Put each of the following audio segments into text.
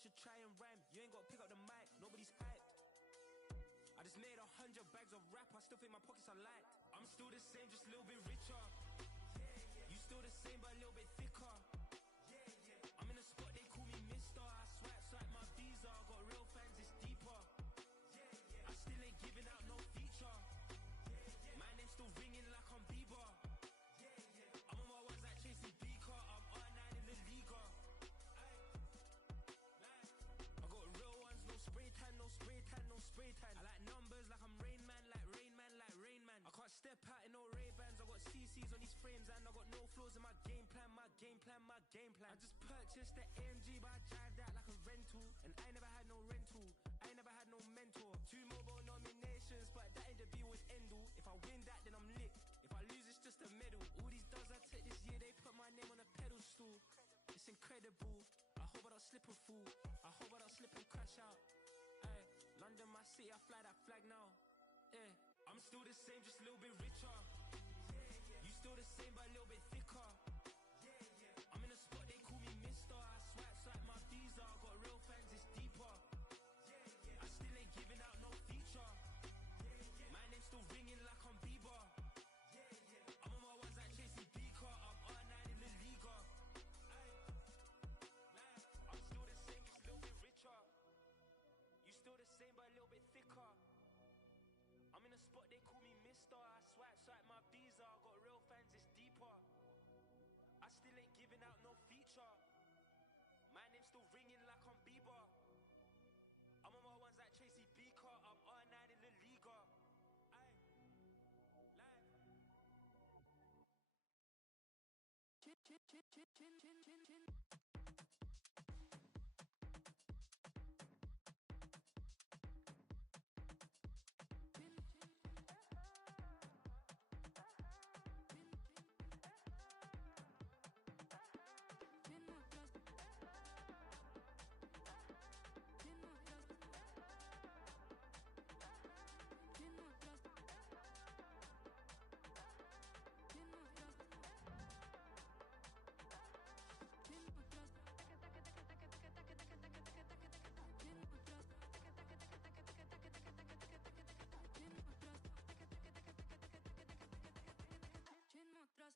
should try and rhyme. You ain't got to pick up the mic, nobody's hyped. I just made 100 bags of rap, I still think my pockets are light. I'm still the same, just a little bit richer. You still the same, but a little bit thicker. I'm in a spot, they call me mister. I swipe my visa, got real fans, it's deeper. I still ain't giving out no feature. My name's still ringing like I'm Bieber. I'm on my ones like Tracy Beaker. I'm R9 in the Liga. I got real ones, no spray tan, no spray tan, no spray tan. I like numbers like I'm Rain Man, like Rain Man, like Rain Man. I can't step out in no Ray-Bans. I got CCs on these frames and I got no flaws in my game plan, my game plan, my game plan. I just purchased the AMG, but I drive that like a rental. And I never had no rental, I never had no mentor. 2 mobile nominations, but that ain't the be with end all. If I win that, then I'm lit. If I lose, it's just a medal. All these dubs I take this year, they put my name on a pedestal. It's incredible. I hope I don't slip and fall. I hope I don't slip and crash out. Ay, London, my city, I fly that flag now. Yeah, I'm still the same, just a little bit richer. You still the same, but a little bit thicker. I'm in a spot, they call me mister. I swipe my visa, got real fans, it's deeper. I still ain't giving out no feature. My name's still ringing like I'm Bieber. I'm on my ones like Tracy Beaker. I'm R9 in the Liga. I'm still the same, just a little bit richer. You still the same, but a little bit thicker. I'm in a spot, they call me mister. I swipe my visa, got real fans, it's deeper. I still ain't giving out no feature. My name's still ringing like I'm Bieber. I'm on my ones like Tracy Beaker. I'm R9 in the Liga. Aye, live.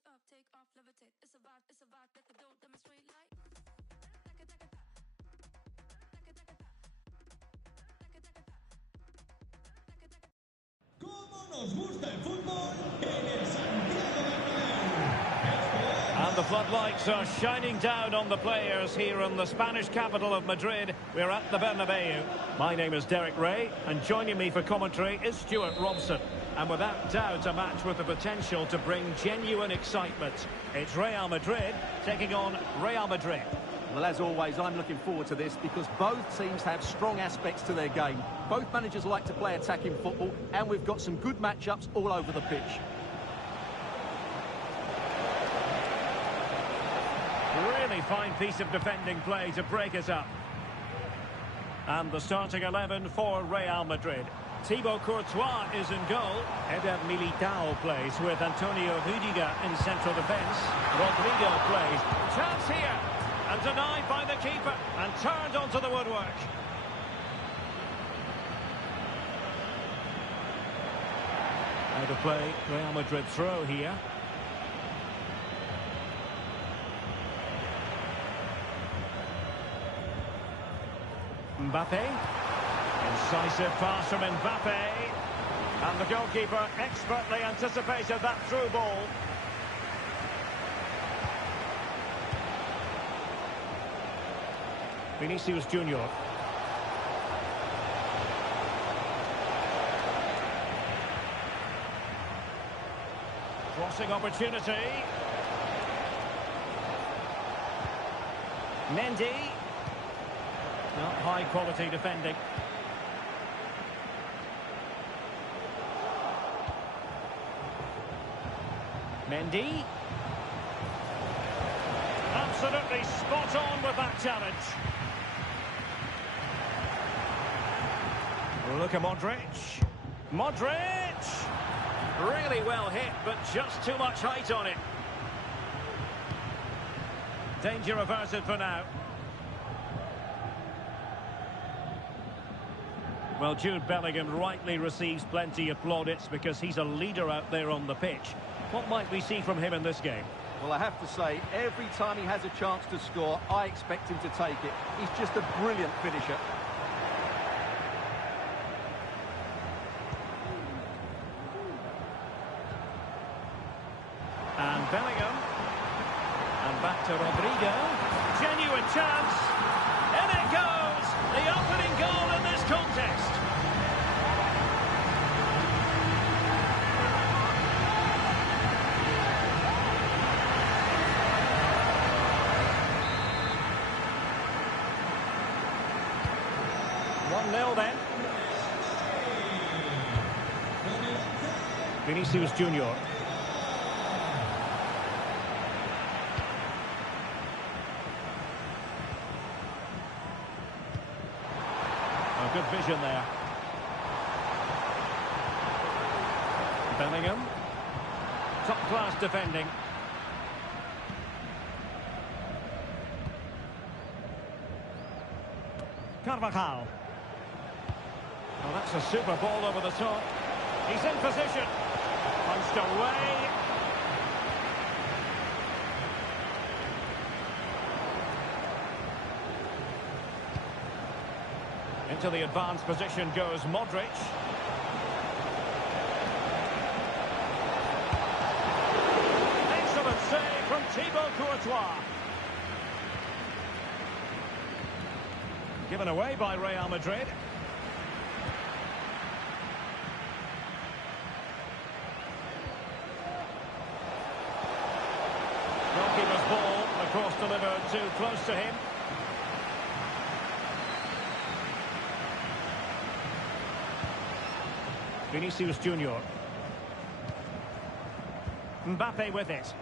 Up, take off, levitate. It's a vibe that they don't demonstrate like. Como nos gusta el fútbol en el Santiago Bernabéu. And the floodlights are shining down on the players here in the Spanish capital of Madrid. We're at the Bernabeu. My name is Derek Ray, and joining me for commentary is Stuart Robson. And without doubt, a match with the potential to bring genuine excitement. It's Real Madrid taking on Real Madrid. Well, as always, I'm looking forward to this because both teams have strong aspects to their game. Both managers like to play attacking football, and we've got some good matchups all over the pitch. Really fine piece of defending play to break it up. And the starting 11 for Real Madrid. Thibaut Courtois is in goal. Eder Militao plays with Antonio Rüdiger in central defence. Rodrigo plays. Chance here. And denied by the keeper. And turned onto the woodwork. Out of play. Real Madrid throw here. Mbappe. Incisive pass from Mbappe. And the goalkeeper expertly anticipated that through ball. Vinicius Junior. Crossing opportunity. Mendy. Not high quality defending. Mendy. Absolutely spot on with that challenge. Look at Modric. Modric! Really well hit, but just too much height on it. Danger averted for now. Well, Jude Bellingham rightly receives plenty of plaudits because he's a leader out there on the pitch. What might we see from him in this game? Well, I have to say, every time he has a chance to score, I expect him to take it. He's just a brilliant finisher. And Bellingham. And back to Rodrigo. Genuine chance. In it goes. The opening goal in this contest. Then. Vinicius Junior. Oh, good vision there. Bellingham. Top class defending. Carvajal. Oh, that's a super ball over the top. He's in position. Punched away. Into the advanced position goes Modric. Excellent save from Thibaut Courtois. Given away by Real Madrid. Goalkeeper's ball, the cross delivered too close to him. Vinicius Junior. Mbappe with it.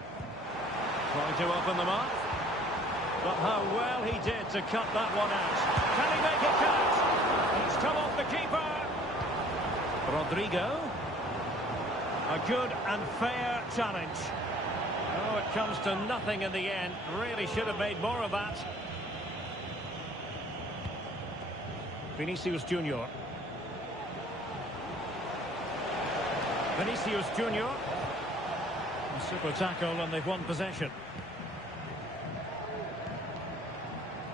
Trying to open them up. But how well he did to cut that one out. Can he make it count? He's come off the keeper. Rodrigo. A good and fair challenge. Oh, it comes to nothing in the end. Really should have made more of that. Vinicius Junior. Vinicius Junior. A super tackle and they've won possession.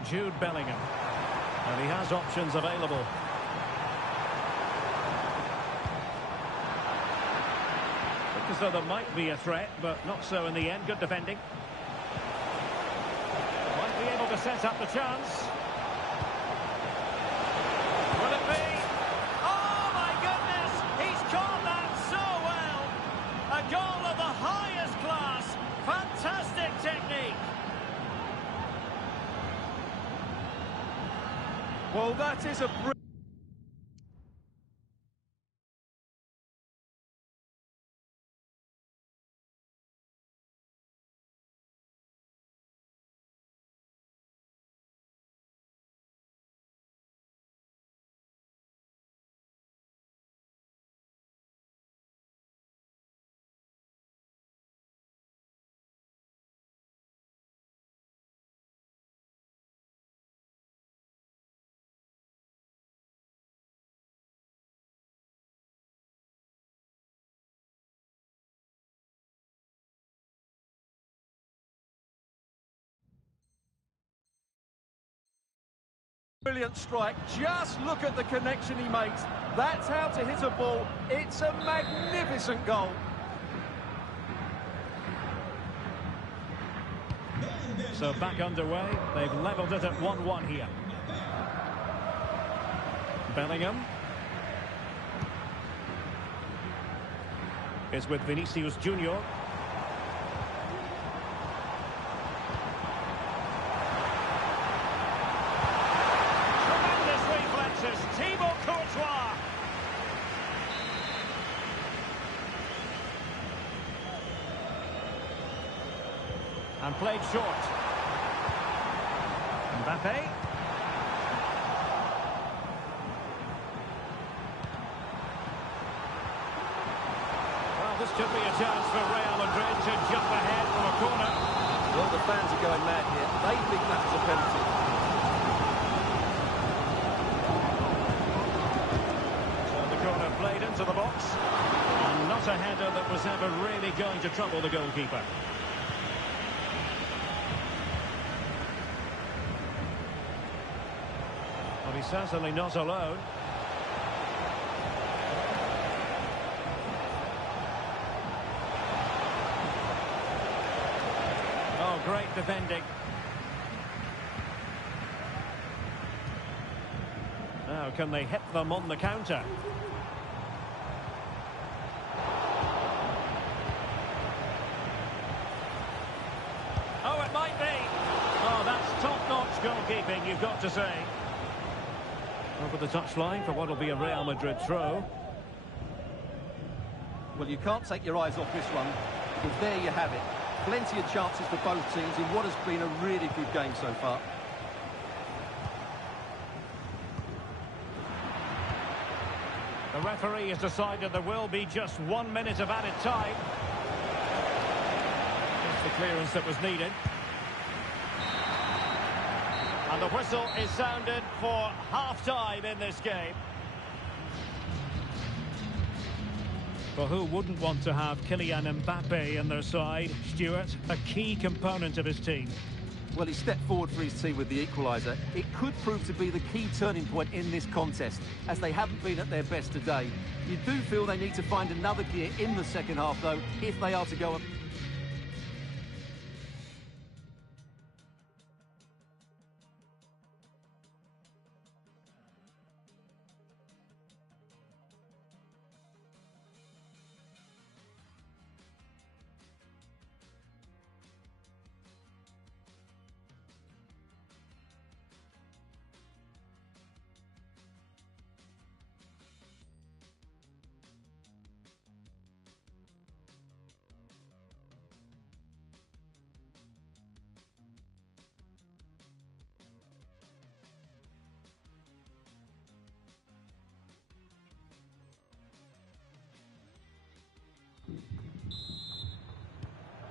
Jude Bellingham. And he has options available. As though there might be a threat, but not so in the end. Good defending. Might be able to set up the chance. Will it be? Oh my goodness! He's caught that so well! A goal of the highest class. Fantastic technique. Well, that is a brilliant strike. Just look at the connection he makes. That's how to hit a ball. It's a magnificent goal. So back underway. They've levelled it at 1-1 here. Bellingham is with Vinicius Junior. Thibaut Courtois. And played short. Mbappe. Well, this could be a chance for Real Madrid to jump ahead from a corner. Well, the fans are going mad here. They think that was a penalty. into the box. And not a header that was ever really going to trouble the goalkeeper. Well, he's certainly not alone. Oh, great defending. Now, can they hit them on the counter? Oh, it might be. Oh, that's top-notch goalkeeping, you've got to say. Over the touchline for what will be a Real Madrid throw. Well, you can't take your eyes off this one, because there you have it. Plenty of chances for both teams in what has been a really good game so far. The referee has decided there will be just 1 minute of added time. It's the clearance that was needed. And the whistle is sounded for half-time in this game. Well, who wouldn't want to have Kylian Mbappe in their side, Stuart? A key component of his team. Well, he stepped forward for his team with the equaliser. It could prove to be the key turning point in this contest, as they haven't been at their best today. You do feel they need to find another gear in the second half, though, if they are to go up.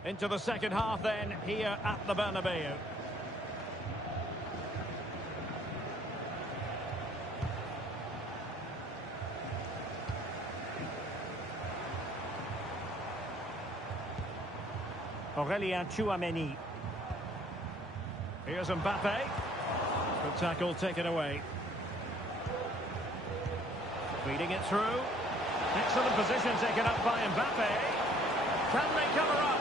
Into the second half then, here at the Bernabeu. Aurélien Tchouameni. Here's Mbappe. Good tackle taken away. Feeding it through. Excellent position taken up by Mbappe. Can they cover up?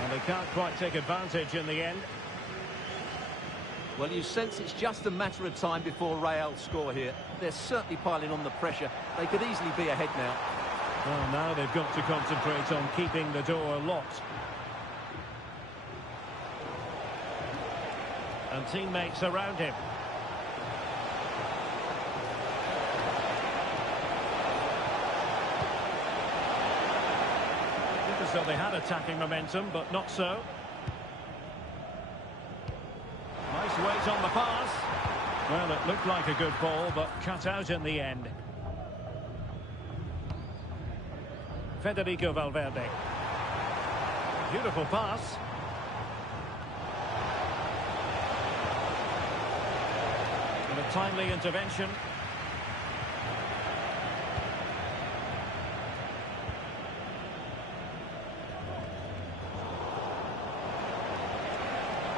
And they can't quite take advantage in the end. Well, you sense it's just a matter of time before Real score here. They're certainly piling on the pressure. They could easily be ahead now. Well, now they've got to concentrate on keeping the door locked. And teammates around him. So they had attacking momentum, but not so. Nice weight on the pass. Well, it looked like a good ball, but cut out in the end. Federico Valverde. Beautiful pass. And a timely intervention.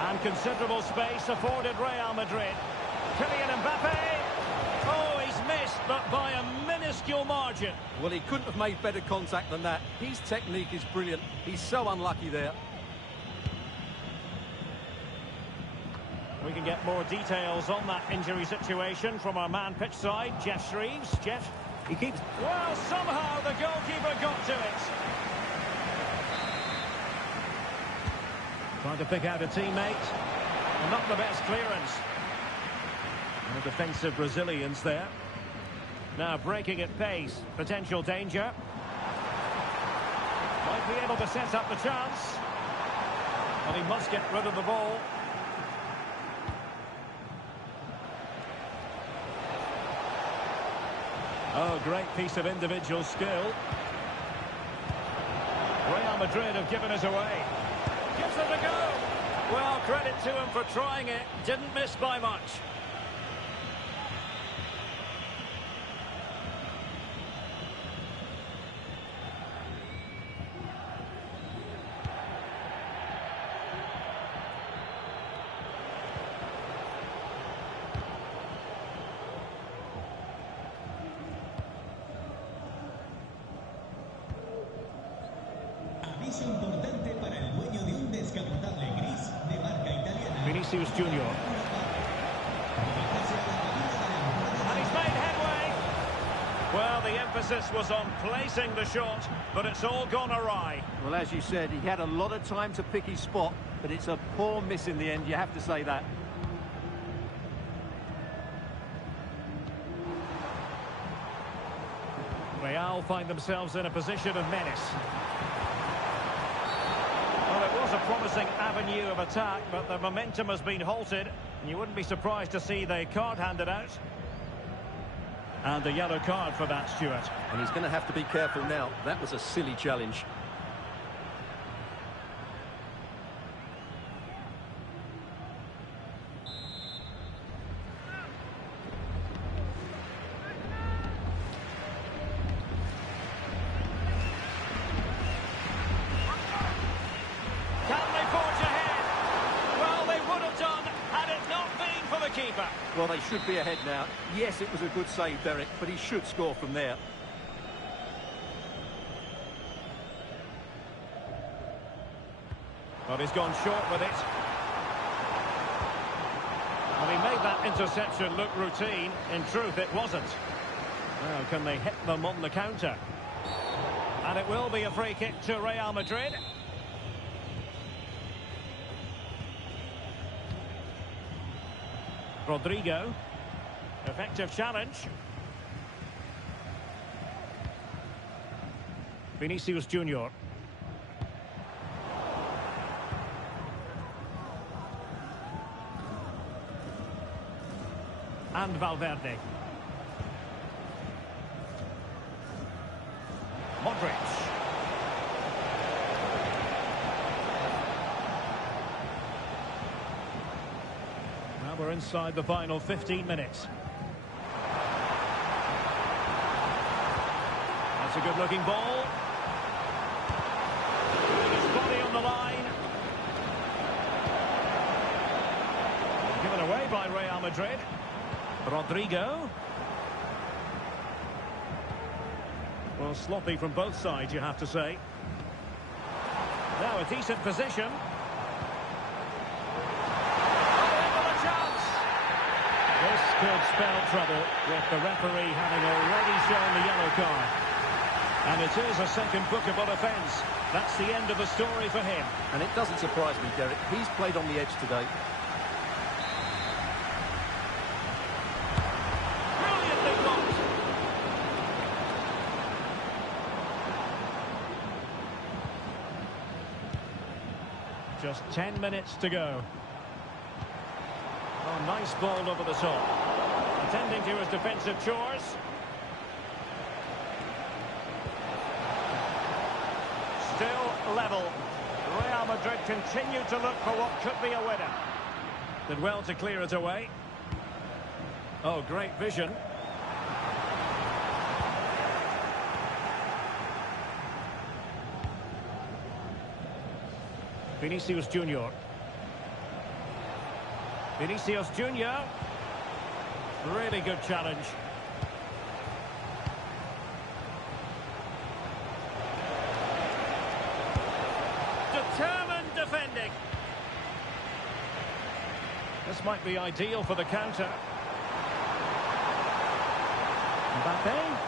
And considerable space afforded Real Madrid. Kylian Mbappe. Oh, he's missed, but by a minuscule margin. Well, he couldn't have made better contact than that. His technique is brilliant. He's so unlucky there. We can get more details on that injury situation from our man pitch side, Jeff Shreves. Jeff, he keeps... Well, somehow the goalkeeper got to it. Trying to pick out a teammate. And not the best clearance. And defensive resilience there. Now breaking at pace. Potential danger. Might be able to set up the chance. But he must get rid of the ball. Oh, great piece of individual skill. Real Madrid have given us away. Gives it a go. Well, credit to him for trying it. Didn't miss by much. Paso importante para el dueño de un descapotable gris de marca italiana. Vinicius Junior. And he's made headway. Well, the emphasis was on placing the shot, but it's all gone awry. Well, as you said, he had a lot of time to pick his spot, but it's a poor miss in the end, you have to say that. Real find themselves in a position of menace. Well, it was a promising avenue of attack, but the momentum has been halted. You wouldn't be surprised to see the card handed out. And the yellow card for that, Stuart. And he's going to have to be careful now. That was a silly challenge. Well, they should be ahead now. Yes, it was a good save, Derek, but he should score from there. Well, he's gone short with it. Well, he made that interception look routine. In truth, it wasn't. Now, can they hit them on the counter? And it will be a free kick to Real Madrid. Rodrigo. Effective challenge. Vinicius Junior. And Valverde. Modric. Now we're inside the final 15 minutes. That's a good-looking ball. His body on the line. Given away by Real Madrid. Rodrigo. Well, sloppy from both sides, you have to say. Now a decent position. This could spell trouble with the referee having already shown the yellow card. And it is a second bookable offence. That's the end of the story for him. And it doesn't surprise me, Derek. He's played on the edge today. Brilliantly blocked. Just 10 minutes to go. Oh, nice ball over the top. Attending to his defensive chores. Still level. Real Madrid continue to look for what could be a winner. Did well to clear it away. Oh, great vision. Vinicius Junior. Vinicius Junior. Really good challenge. Determined defending. This might be ideal for the counter. Mbappe.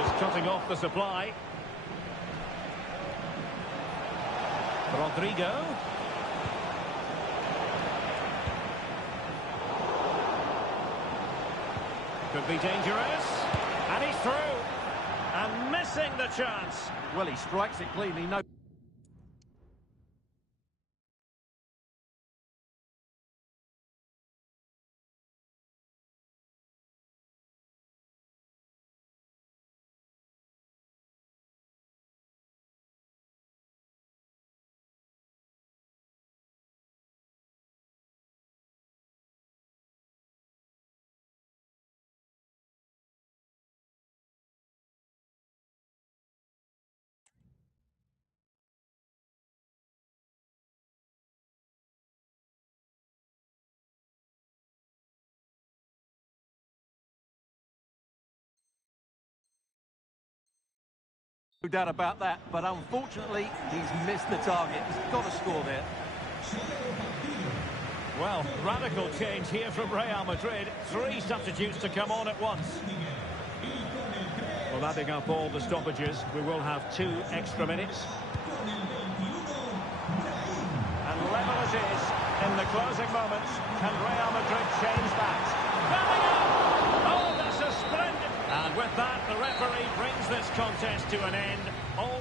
Just cutting off the supply. Rodrigo. Could be dangerous. And he's through. And missing the chance. Well, he strikes it cleanly. No. No doubt about that, but unfortunately, he's missed the target. He's got to score there. Well, radical change here from Real Madrid. 3 substitutes to come on at once. Well, adding up all the stoppages, we will have 2 extra minutes. And level it is in the closing moments. Can Real Madrid change that? Oh, that's a splendid... And with that, the referee brings this contest to an end. All...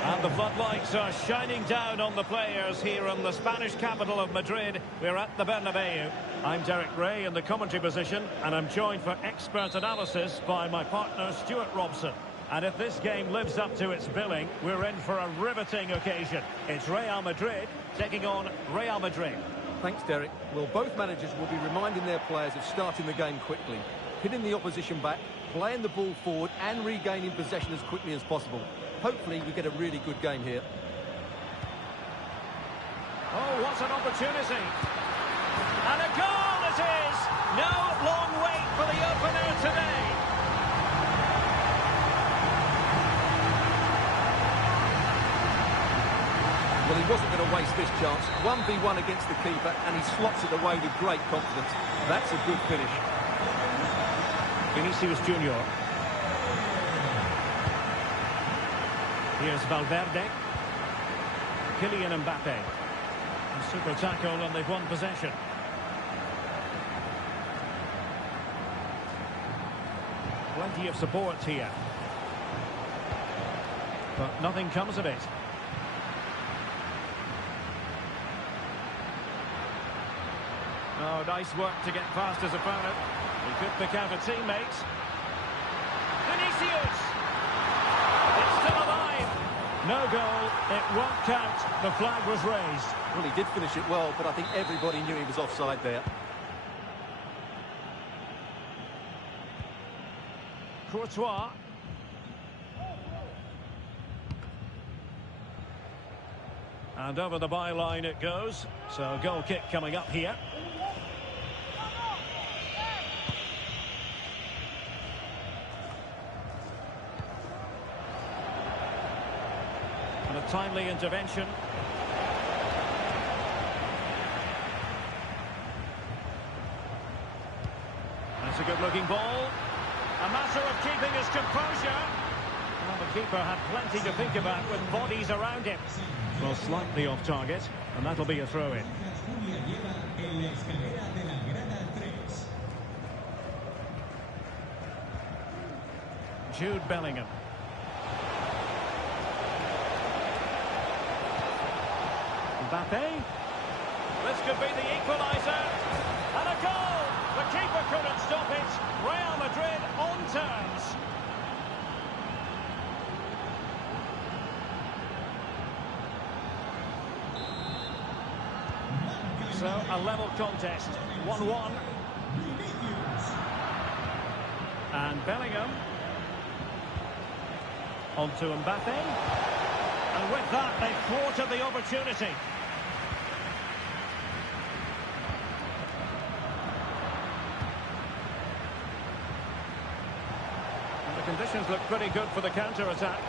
And the floodlights are shining down on the players here in the Spanish capital of Madrid. We're at the Bernabeu. I'm Derek Ray in the commentary position, and I'm joined for expert analysis by my partner Stuart Robson. And if this game lives up to its billing, we're in for a riveting occasion. It's Real Madrid taking on Real Madrid. Thanks, Derek. Well, both managers will be reminding their players of starting the game quickly, hitting the opposition back, playing the ball forward and regaining possession as quickly as possible. Hopefully we get a really good game here. Oh, what an opportunity. And a goal it is! No long wait for the opener today. Well, he wasn't going to waste this chance. 1v1 against the keeper, and he slots it away with great confidence. That's a good finish. Vinicius Junior. Here's Valverde. Kylian Mbappe. A super tackle, and they've won possession. Plenty of support here. But nothing comes of it. Oh, nice work to get past his opponent. He could pick out a teammate. Vinicius! It's still alive. No goal. It won't count. The flag was raised. Well, he did finish it well, but I think everybody knew he was offside there. Courtois. And over the byline it goes. So a goal kick coming up here. And a timely intervention. That's a good-looking ball. A matter of keeping his composure. Well, the keeper had plenty to think about with bodies around him. Well, slightly off target, and that'll be a throw-in. Jude Bellingham. Mbappe. This could be the equaliser. And a goal! The keeper couldn't stop it. Real Madrid on terms. So, a level contest, 1-1. And Bellingham. On to Mbappe. And with that, they've thwarted the opportunity. And the conditions look pretty good for the counter-attack.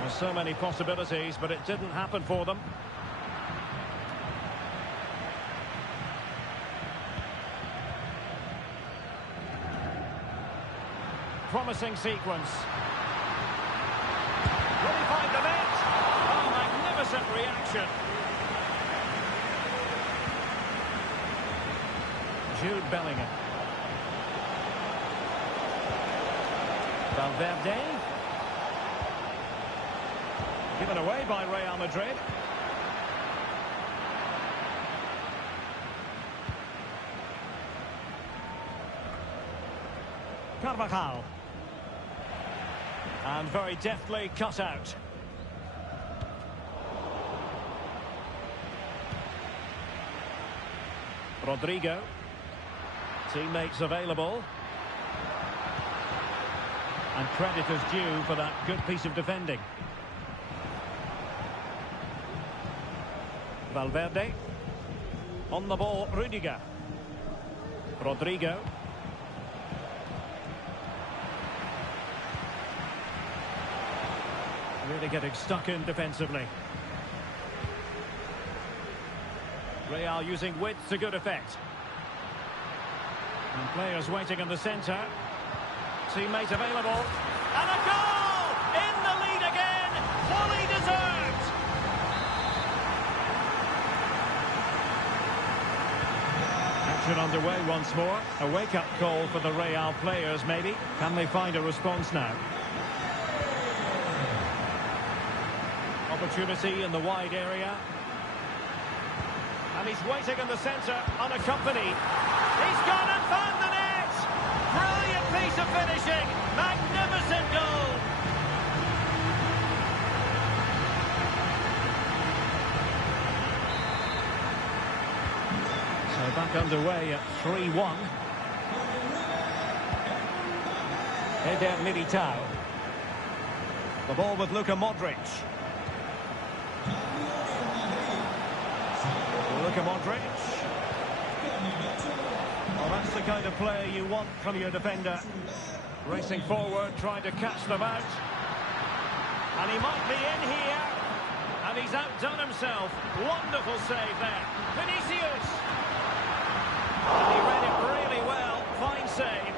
There's so many possibilities, but it didn't happen for them. Promising sequence. Will he find the net? Oh, magnificent reaction. Jude Bellingham. Valverde. Given away by Real Madrid. Carvajal. And very deftly cut out. Rodrigo. Teammates available. And credit is due for that good piece of defending. Valverde. On the ball, Rudiger. Rodrigo. Really getting stuck in defensively. Real using width to good effect. And players waiting in the centre. Teammate available. And a goal! In the lead again! Fully deserved! Action underway once more. A wake-up call for the Real players, maybe. Can they find a response now? Opportunity in the wide area. And he's waiting in the centre, unaccompanied. He's gone and found the net! Brilliant piece of finishing! Magnificent goal! So back underway at 3-1. Eder Militao. The ball with Luka Modric. Luka Modric. Well, that's the kind of player you want from your defender. Racing forward, trying to catch them out. And he might be in here. And he's outdone himself. Wonderful save there. Vinicius. And he read it really well. Fine save.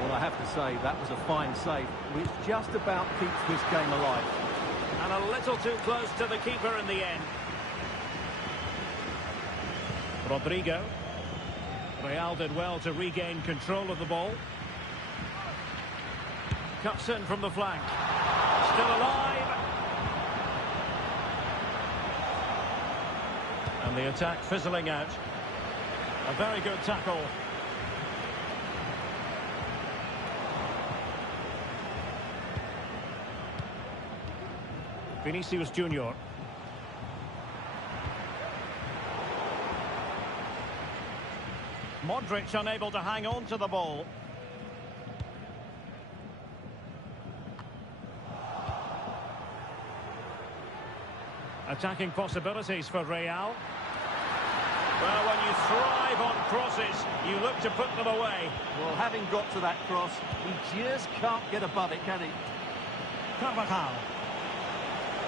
Well, I have to say, that was a fine save, which just about keeps this game alive. And a little too close to the keeper in the end. Rodrigo. Real did well to regain control of the ball. Cuts in from the flank. Still alive. And the attack fizzling out. A very good tackle. Vinicius Junior. Modric unable to hang on to the ball. Attacking possibilities for Real. Well, when you thrive on crosses, you look to put them away. Well, having got to that cross, he just can't get above it, can he? Carvajal.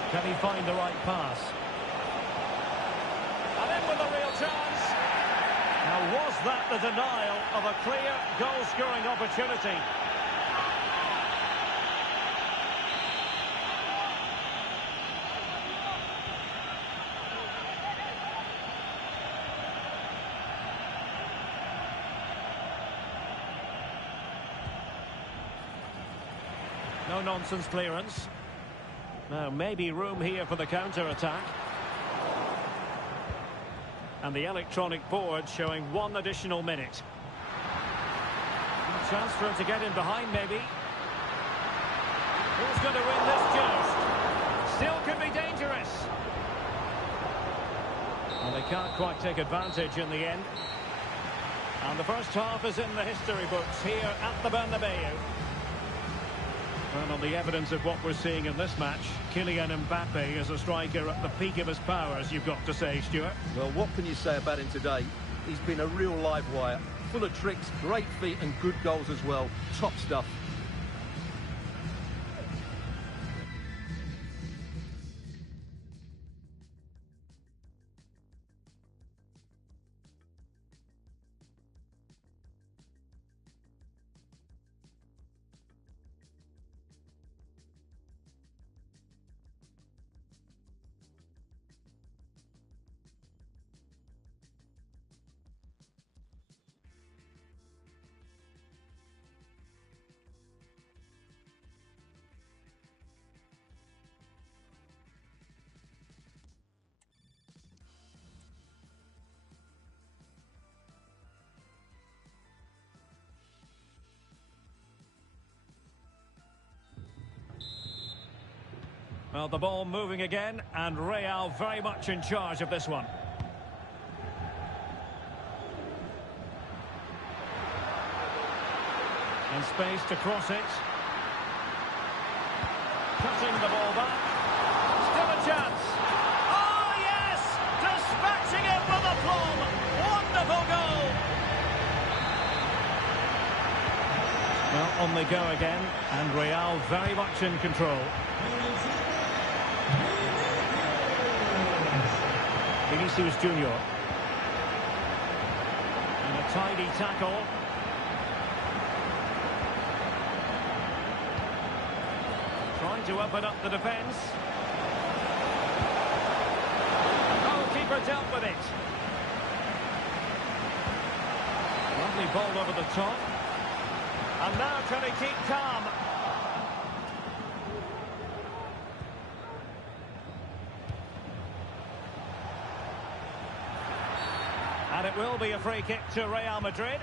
Can he find the right pass? And in with a real chance. Now, was that the denial of a clear goal-scoring opportunity? No-nonsense clearance. Now, maybe room here for the counter-attack. And the electronic board showing 1 additional minute. Chance for him to get in behind, maybe. Who's going to win this joust? Still could be dangerous. And they can't quite take advantage in the end. And the first half is in the history books here at the Bernabeu. Well, on the evidence of what we're seeing in this match, Kylian Mbappe is a striker at the peak of his powers, you've got to say, Stuart. Well, what can you say about him today? He's been a real live wire, full of tricks, great feet and good goals as well. Top stuff. Well, the ball moving again, and Real very much in charge of this one. And space to cross it. Cutting the ball back. Still a chance. Oh, yes! Dispatching it with aplomb. Wonderful goal! Well, on they go again, and Real very much in control. Vinicius Junior. And a tidy tackle. Trying to open up the defence. Goalkeeper dealt with it. Lovely ball over the top. And now can he keep calm? And it will be a free kick to Real Madrid.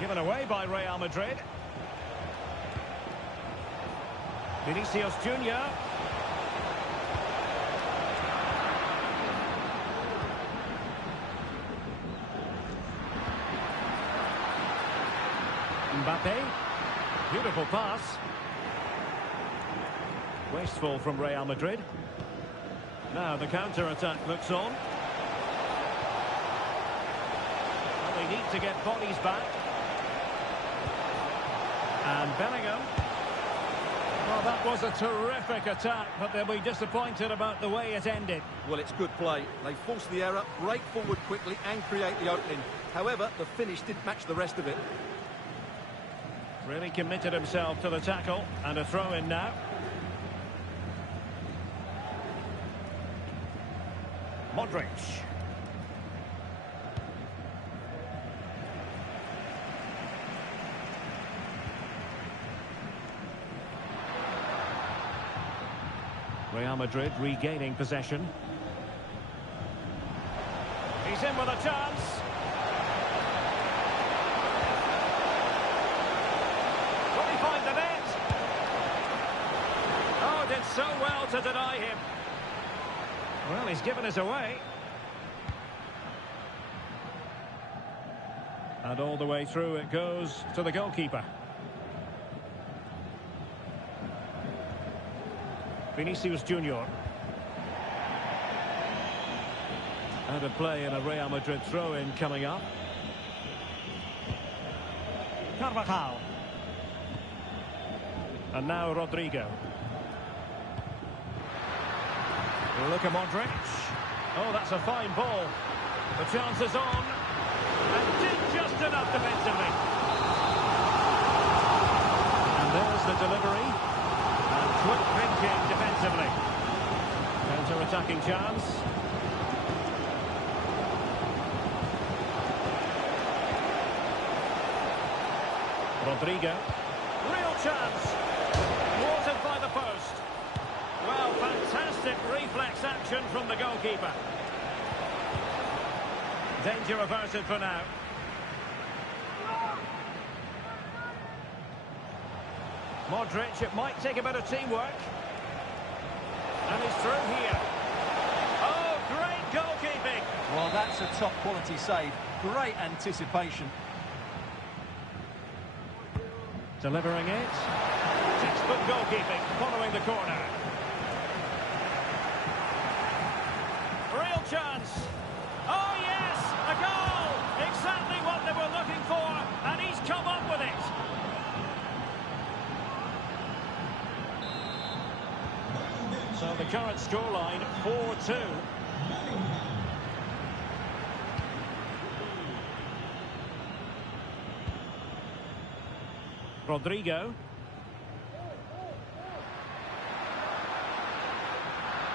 Given away by Real Madrid. Vinicius Junior. Mbappe. Beautiful pass. Wasteful from Real Madrid. Now the counter-attack looks on. Well, they need to get bodies back. And Bellingham. Well, that was a terrific attack, but they'll be disappointed about the way it ended. Well, it's good play. They force the error, break forward quickly and create the opening. However, the finish didn't match the rest of it. Really committed himself to the tackle, and a throw-in now. Modric. Real Madrid regaining possession. He's in with a chance. Will he find the net? Oh, did so well to deny him. Well, he's given us away. And all the way through it goes to the goalkeeper. Vinicius Junior. Out of play in a Real Madrid throw-in coming up. Carvajal. And now Rodrigo. Look at Modric. Oh, that's a fine ball. The chance is on. And did just enough defensively. And there's the delivery. And quick thinking defensively. Counter-attacking chance. Rodrigo. Real chance. Watered by the post. Well, fantastic reflex action from the goalkeeper. Danger averted for now. Modric, it might take a bit of teamwork. And he's through here. Oh, great goalkeeping. Well, that's a top quality save. Great anticipation. Delivering it. Textbook goalkeeping following the corner. Real chance. Oh yes, a goal! Exactly what they were looking for, and he's come up with it. So the current scoreline, 4-2. Rodrigo.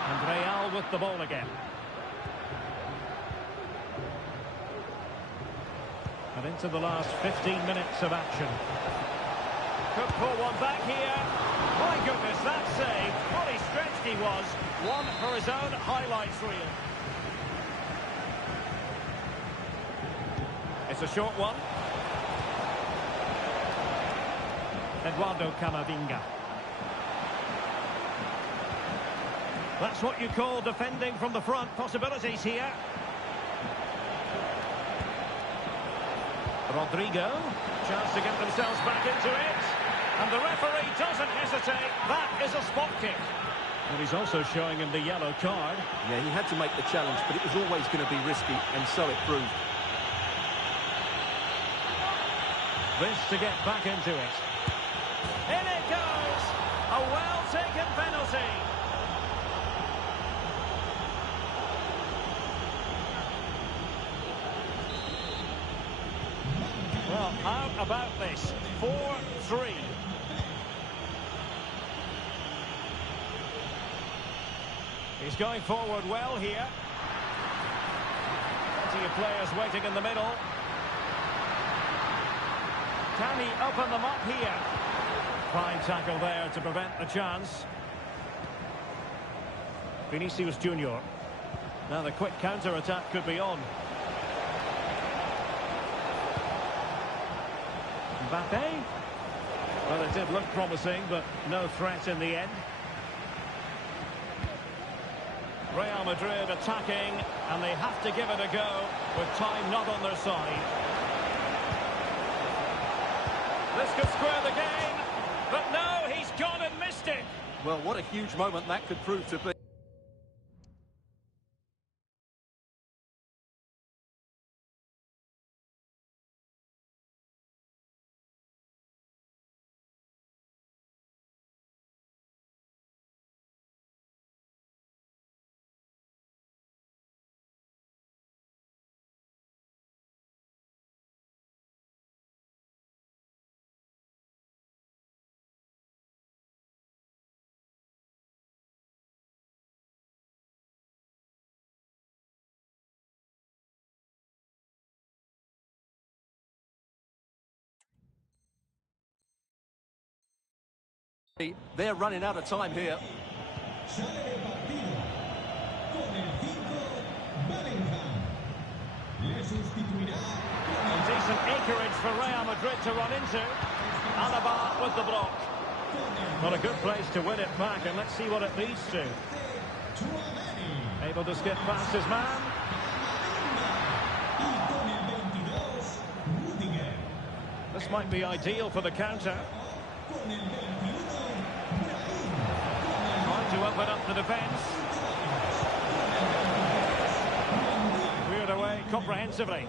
And Real with the ball again. And into the last 15 minutes of action. Could pull one back here. My goodness, that save. Fully stretched he was. One for his own highlights reel. It's a short one. Eduardo Camavinga. That's what you call defending from the front. Possibilities here. Rodrigo. Chance to get themselves back into it. And the referee doesn't hesitate. That is a spot kick. And he's also showing him the yellow card. Yeah, he had to make the challenge, but it was always going to be risky, and so it proved. This to get back into it. In it goes! A well-taken penalty. Well, how about this? 4-3. He's going forward well here. Plenty of players waiting in the middle. Can he open them up here? Fine tackle there to prevent the chance. Vinicius Junior. Now the quick counter-attack could be on. Mbappe. Well, it did look promising, but no threat in the end. Real Madrid attacking, and they have to give it a go with time not on their side. This could square the game, but no, he's gone and missed it. Well, what a huge moment that could prove to be. They're running out of time here. Decent acreage for Real Madrid to run into. Alaba with the block. Not a good place to win it back, and let's see what it leads to. Able to skip past his man. This might be ideal for the counter. Trying to open up the defence. Cleared away comprehensively.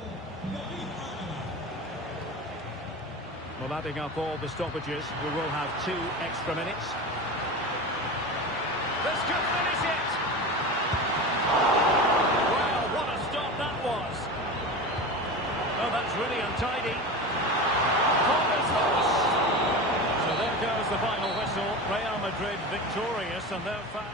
Well, adding up all the stoppages, we will have 2 extra minutes. This could finish it! Well, what a stop that was! Oh, that's really untidy. Corner's loose! So there goes the final whistle. Real Madrid victorious, and they're found.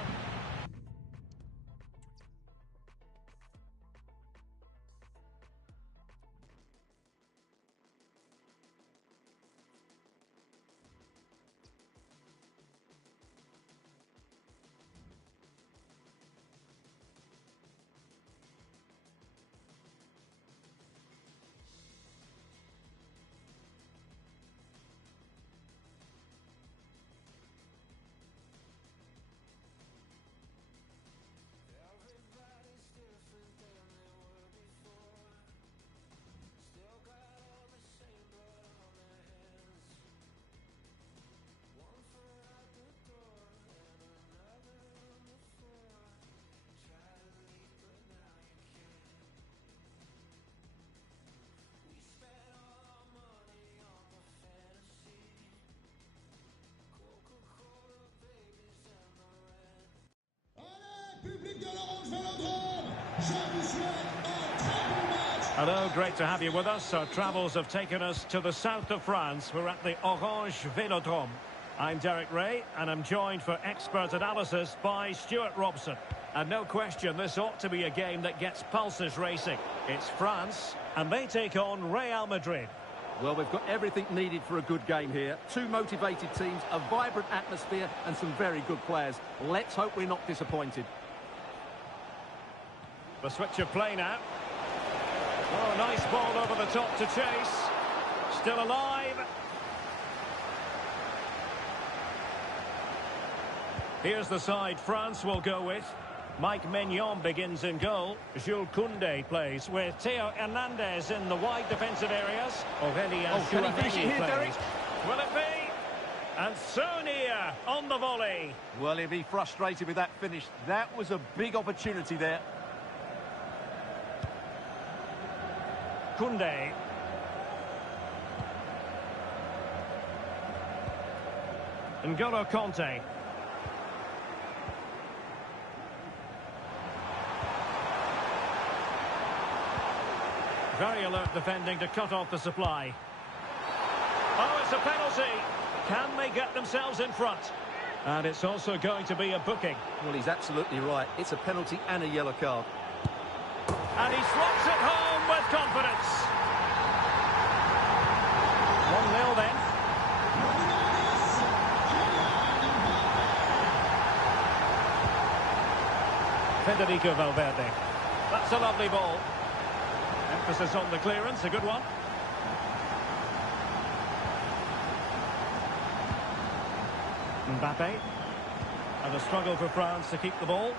Hello, great to have you with us. Our travels have taken us to the south of France. We're at the Orange Velodrome. I'm Derek Ray, and I'm joined for expert analysis by Stuart Robson. And no question, this ought to be a game that gets pulses racing. It's France, and they take on Real Madrid. Well, we've got everything needed for a good game here. Two motivated teams, a vibrant atmosphere, and some very good players. Let's hope we're not disappointed. The switch of play now. Oh, nice ball over the top to chase. Still alive. Here's the side France will go with. Mike Maignan begins in goal. Jules Koundé plays with Theo Hernandez in the wide defensive areas. Aurélien can he finish it here, plays. Derek? Will it be? And Sonia on the volley. Well, he'll be frustrated with that finish. That was a big opportunity there. Koundé. N'Golo Kanté. Very alert defending to cut off the supply. Oh, it's a penalty. Can they get themselves in front? And it's also going to be a booking. Well, he's absolutely right. It's a penalty and a yellow card. And he slots it home with confidence. 1-0 then. Federico Valverde. That's a lovely ball. Emphasis on the clearance, a good one. Mbappe. And a struggle for France to keep the ball.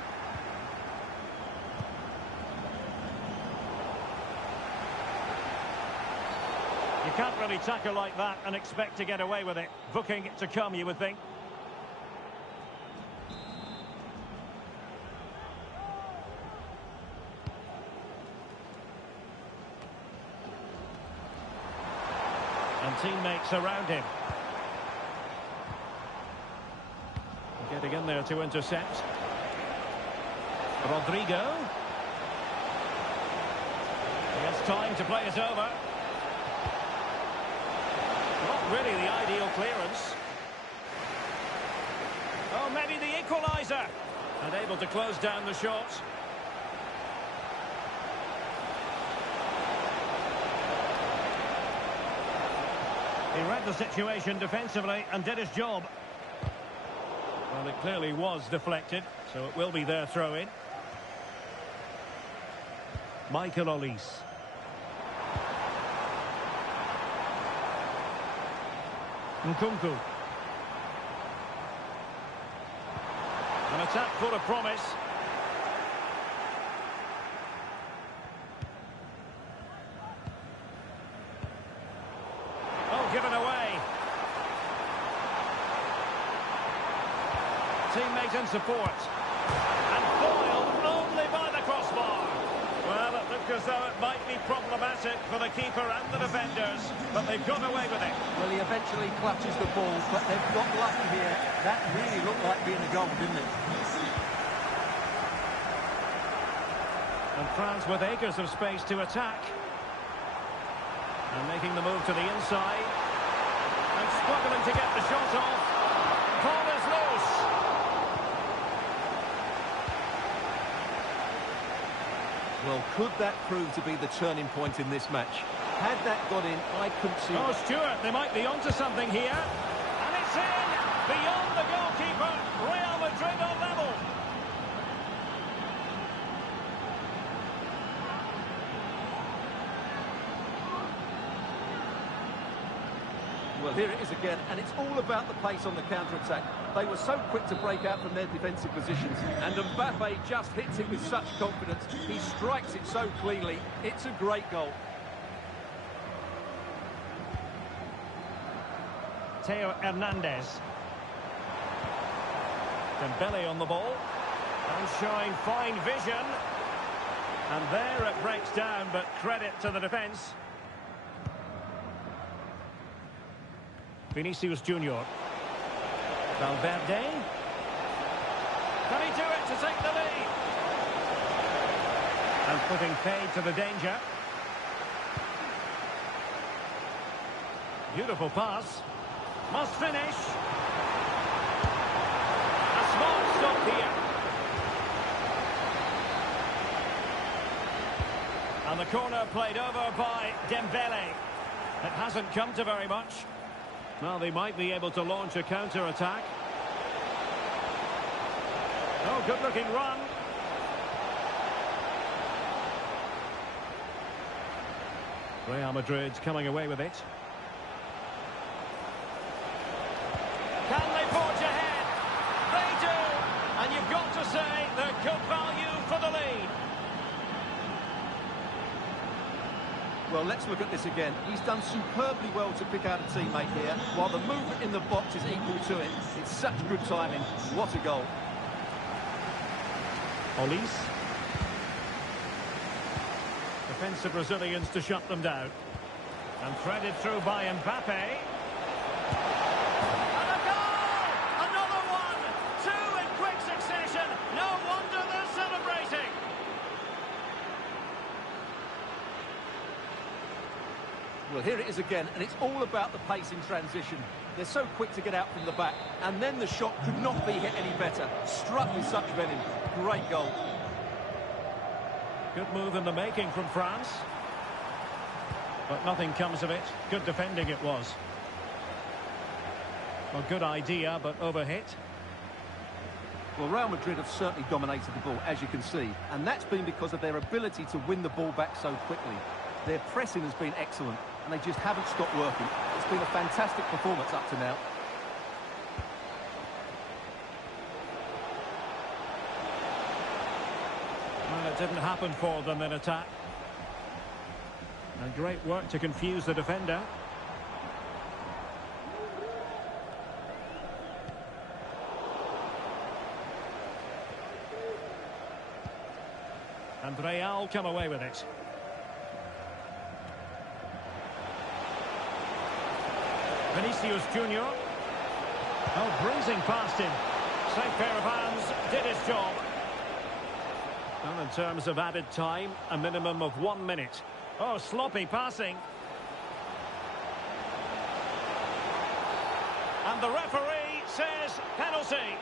You can't really tackle like that and expect to get away with it. Booking to come, you would think. And teammates around him. Getting in there to intercept. Rodrigo. He has time to play it over. Not really the ideal clearance. Oh, maybe the equaliser. And able to close down the shot. He read the situation defensively and did his job. Well, it clearly was deflected, so it will be their throw-in. Michael Olise. Nkunku. An attack full of promise. Oh, given away. Teammate in support. And foiled only by the crossbar. Well, it looked as though it might be problematic for the keeper and the defenders, but they've got away with it. Well, he eventually clutches the ball, but they've got lucky here. That really looked like being a goal, didn't it? And France with acres of space to attack. And making the move to the inside. And struggling to get the shot off. Ball is loose. Well, could that prove to be the turning point in this match? Had that got in, I couldn't see... Oh, Stuart, they might be onto something here. And it's in! Beyond the goalkeeper. Real Madrid on level. Well, here it is again, and it's all about the pace on the counter-attack. They were so quick to break out from their defensive positions, and Mbappe just hits it with such confidence. He strikes it so cleanly. It's a great goal. Theo Hernandez. Dembele on the ball. And showing fine vision. And there it breaks down, but credit to the defence. Vinicius Junior. Valverde. Can he do it to take the lead? And putting paid to the danger. Beautiful pass. Must finish. A small stop here. And the corner played over by Dembele. It hasn't come to very much. Well, they might be able to launch a counter-attack. Oh, good-looking run. Real Madrid coming away with it. Can they forge ahead? They do! And you've got to say they're good value for the lead. Well, let's look at this again. He's done superbly well to pick out a teammate here, while the movement in the box is equal to it. It's such good timing. What a goal. Olis. Defensive Brazilians to shut them down. And threaded through by Mbappe. And a goal! Another one! Two in quick succession. No wonder they're celebrating. Well, here it is again, and it's all about the pace in transition. They're so quick to get out from the back, and then the shot could not be hit any better. Struck with such venom. Great goal. Good move in the making from France. But nothing comes of it. Good defending it was. A good idea, but overhit. Well, Real Madrid have certainly dominated the ball, as you can see, and that's been because of their ability to win the ball back so quickly. Their pressing has been excellent, and they just haven't stopped working. It's been a fantastic performance up to now. Well, it didn't happen for them in attack. And great work to confuse the defender. And Real come away with it. Vinicius Junior. Oh, breezing past him. Safe pair of hands, did his job. Well, in terms of added time, a minimum of 1 minute. Oh, sloppy passing. And the referee says penalty.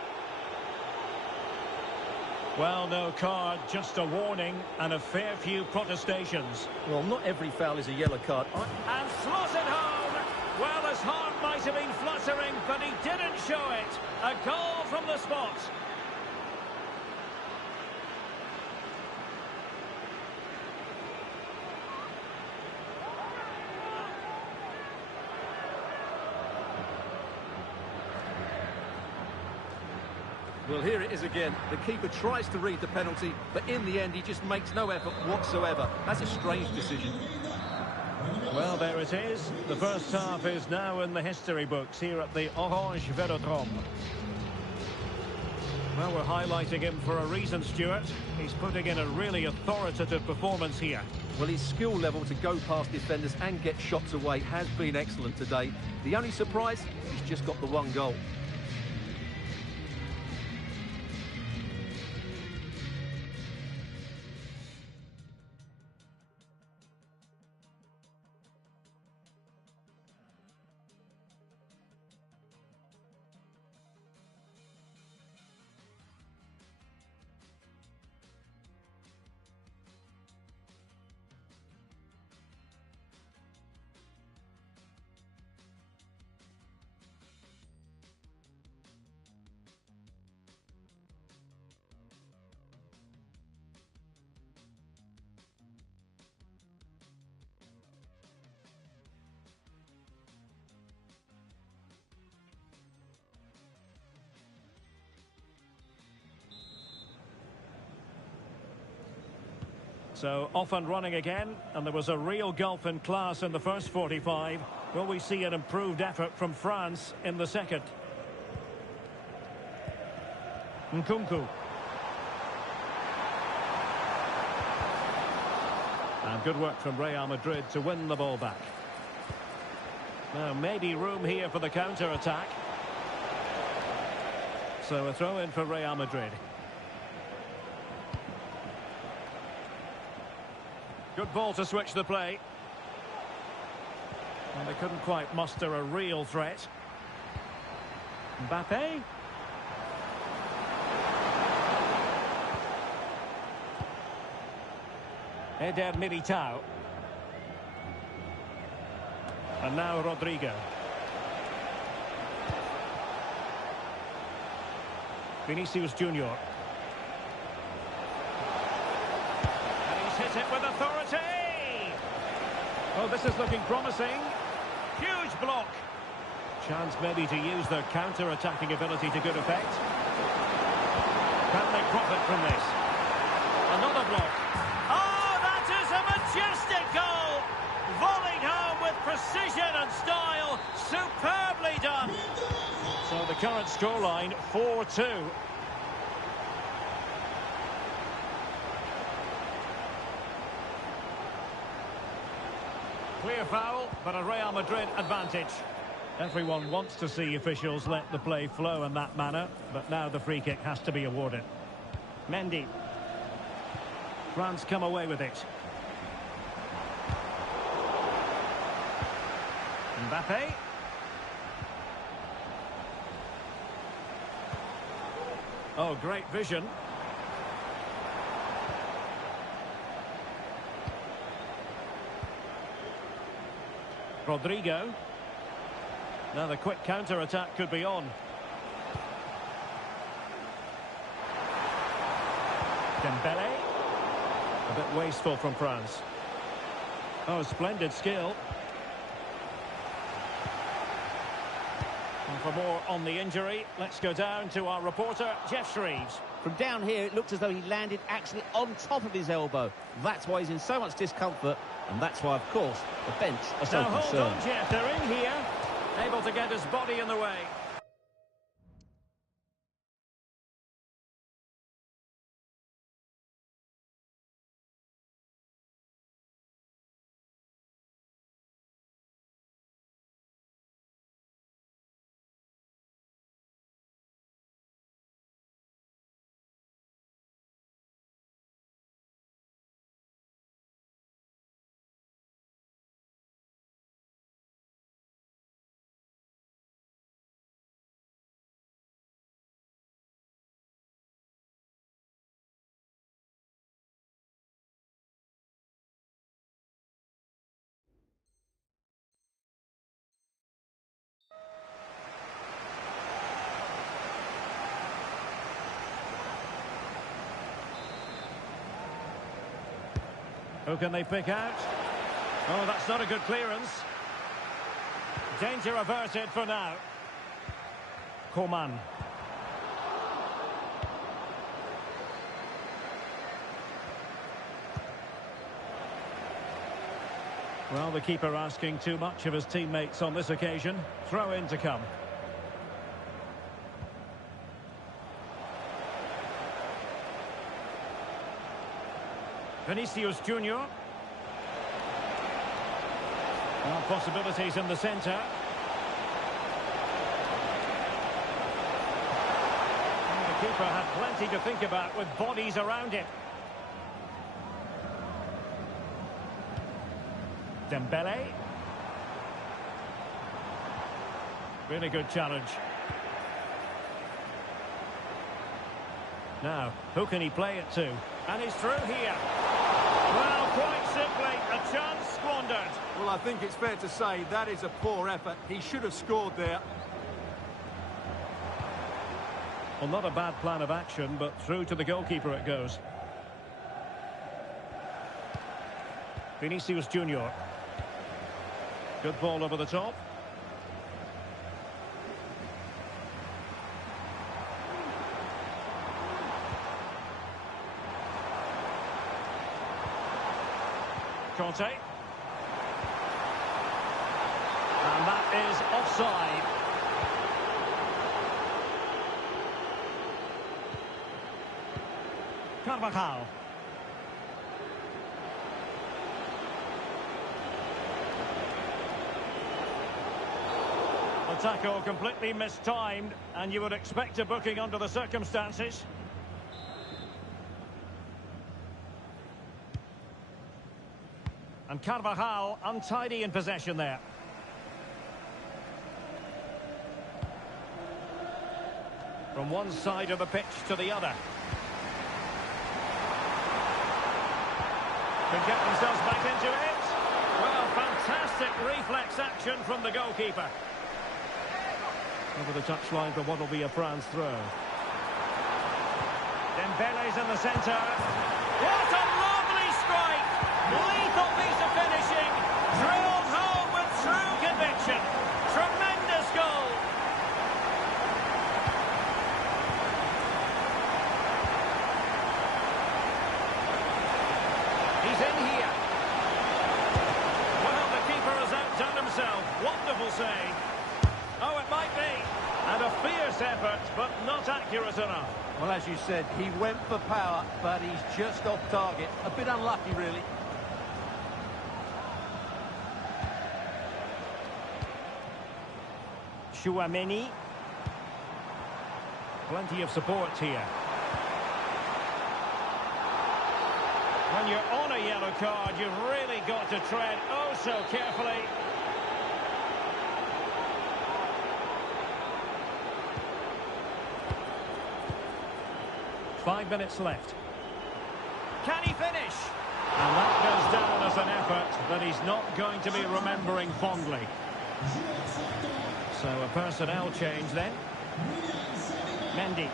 Well, no card, just a warning and a fair few protestations. Well, not every foul is a yellow card. And slotted home. Well, his heart might have been fluttering, but he didn't show it. A goal from the spot. Well, here it is again. The keeper tries to read the penalty, but in the end, he just makes no effort whatsoever. That's a strange decision. Well, there it is. The first half is now in the history books here at the Orange Velodrome. Well, we're highlighting him for a reason, Stuart. He's putting in a really authoritative performance here. Well, his skill level to go past defenders and get shots away has been excellent today. The only surprise, he's just got the one goal. So off and running again, and there was a real gulf in class in the first 45. Will we see an improved effort from France in the second? Nkunku. And good work from Real Madrid to win the ball back. Now maybe room here for the counter-attack. So a throw in for Real Madrid. Good ball to switch the play. Well, they couldn't quite muster a real threat. Mbappe. Eder Militao. And now Rodrigo. Vinicius Junior. And he's hit it with authority! Oh, this is looking promising. Huge block. Chance maybe to use their counter-attacking ability to good effect. Can they profit from this? Another block. Oh, that is a majestic goal! Volleyed home with precision and style. Superbly done. So the current scoreline, 4-2. Clear foul, but a Real Madrid advantage. Everyone wants to see officials let the play flow in that manner, but now the free kick has to be awarded. Mendy. France come away with it. Mbappe. Oh, great vision. Rodrigo. Now the quick counter-attack could be on. Dembele. A bit wasteful from France. Oh, splendid skill. And for more on the injury, let's go down to our reporter, Jeff Shreves. From down here, it looked as though he landed actually on top of his elbow. That's why he's in so much discomfort, and that's why, of course, the bench are so now concerned. Hold on, Jeff, they're in here. Able to get his body in the way. Who can they pick out? Oh, that's not a good clearance. Danger averted for now. Coman. Well, the keeper asking too much of his teammates on this occasion. Throw in to come. Vinicius Junior. Well, possibilities in the centre. And the keeper had plenty to think about with bodies around him. Dembele. Really good challenge. Now, who can he play it to? And he's through here. Well, quite simply, a chance squandered. Well, I think it's fair to say that is a poor effort. He should have scored there. Well, not a bad plan of action, but through to the goalkeeper it goes. Vinicius Junior. Good ball over the top. Conte. And that is offside. Carvajal. The tackle completely mistimed, and you would expect a booking under the circumstances. And Carvajal untidy in possession there. From one side of the pitch to the other. Could get themselves back into it. Well, fantastic reflex action from the goalkeeper. Over the touchline for what will be a France throw. Dembele's in the centre. What a lovely strike! Lethal piece of finishing. Drilled home with true conviction. Tremendous goal. He's in here. Well, the keeper has outdone himself. Wonderful save. Oh, it might be. And a fierce effort, but not accurate enough. Well, as you said, he went for power, but he's just off target. A bit unlucky, really. Chouameni. Plenty of support here. When you're on a yellow card, you've really got to tread oh so carefully. 5 minutes left. Can he finish? And that goes down as an effort that he's not going to be remembering fondly. So a personnel change then. Mendy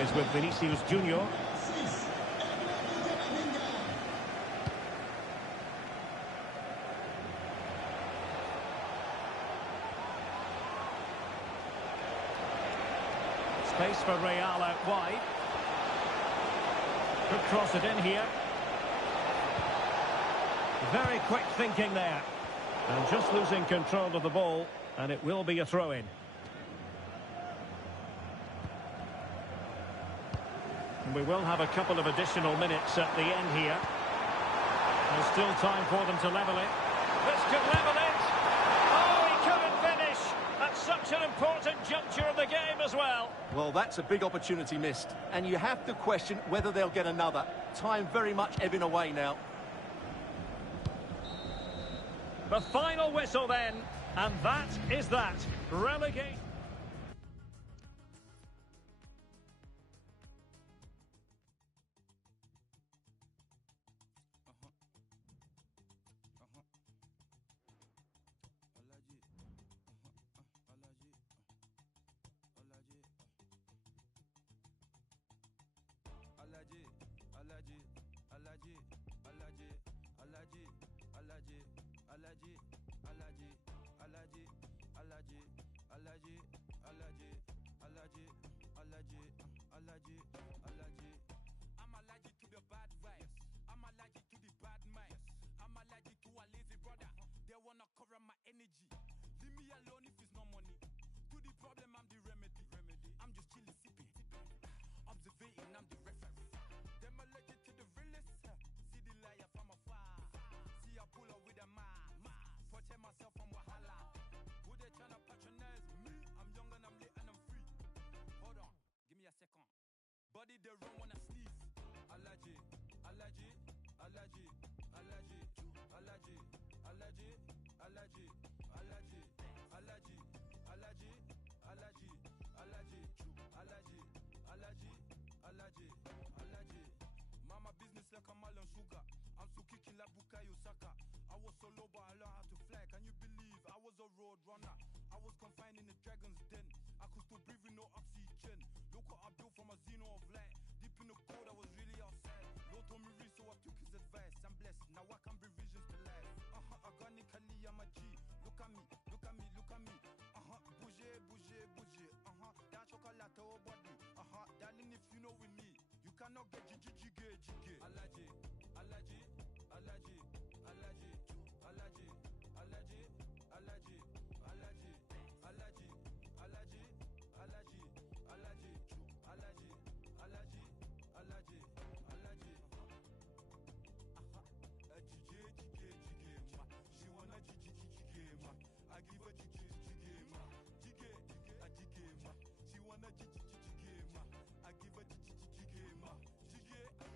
is with Vinicius Junior. Space for Real out wide. Could cross it in here. Very quick thinking there. And just losing control of the ball, and it will be a throw-in. And we will have a couple of additional minutes at the end here. There's still time for them to level it. This could level it! Oh, he couldn't finish! At such an important juncture of the game as well. Well, that's a big opportunity missed. And you have to question whether they'll get another. Time very much ebbing away now. The final whistle then, and that is that. Relegation. I'm allergic to the bad vibes. I'm allergic to the bad minds. I'm allergic to a lazy brother. They wanna cover my energy. Leave me alone if it's no money. To the problem, I'm the remedy. I'm just chilling, sipping. Observating, I'm the referee. Them allergic to the realest. See the liar from afar. See I pull up with a mask. Protect myself from wahala. Who they tryna patronize me? I'm young and I'm lit and I'm free. Hold on, give me a second. Body they run when I sneeze. Allergy, allergy, allergy, allergy, allergy, allergy, allergy, allergy, allergy, allergy, allergy, allergy, allergy, allergy, allergy, allergy. Mama business like a and sugar. I'm so kicking like Bukayo Saka. I was so low but I learned how to fly. Can you believe I was a road runner? I was confined in the dragon's den. I could still breathe with no oxygen. Look what I built from a xeno of light. Deep in the cold, I was really outside. Lord told me read, so I took his advice. I'm blessed, now I can bring visions to life. Organically, I'm a G. Look at me, look at me, look at me. Bouger, bouger, bouger. That chocolate, oh body. Darling, if you know with me, you cannot get jiggy. Allergy, allergy, allergy, allergy, allergy, allergy, allergy, allergy, allergy, allergy, allergy, allergy, allergy, allergy, allergy, allergy. She wanna jiggy ma. I give her jiggy ma. Jiggy ma. She wanna jiggy ma. I give her jiggy ma. Jiggy ma.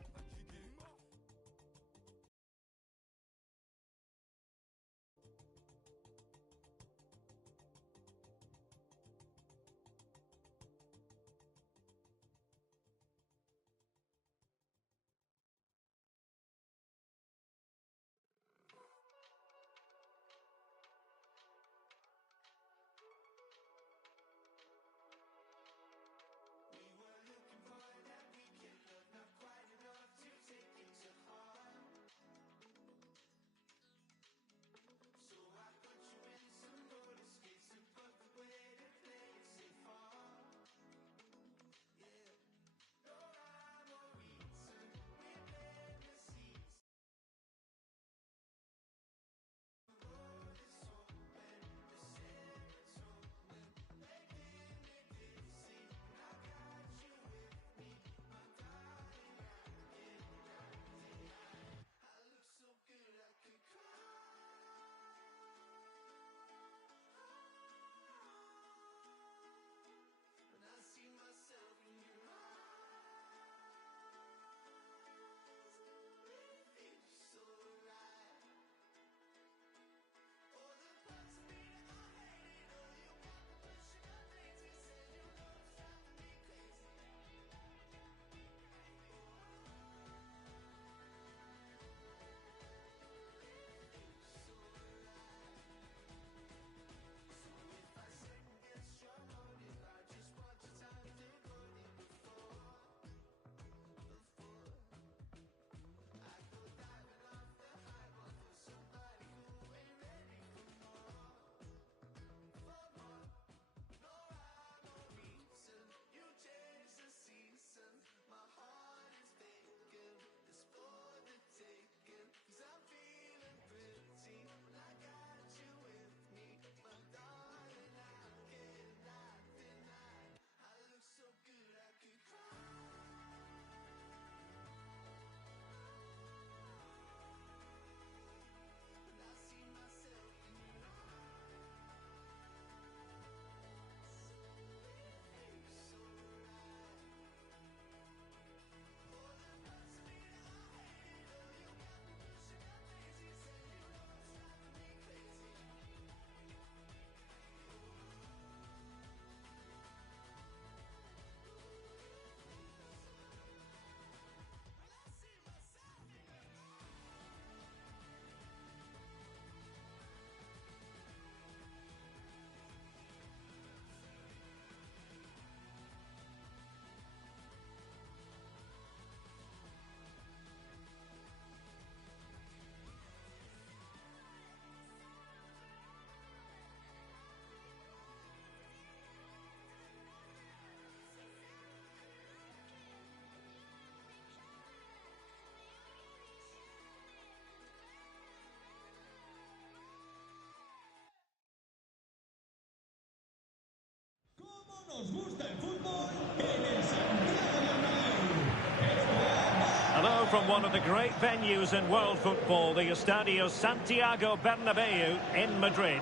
from one of the great venues in world football, the Estadio Santiago Bernabeu in Madrid.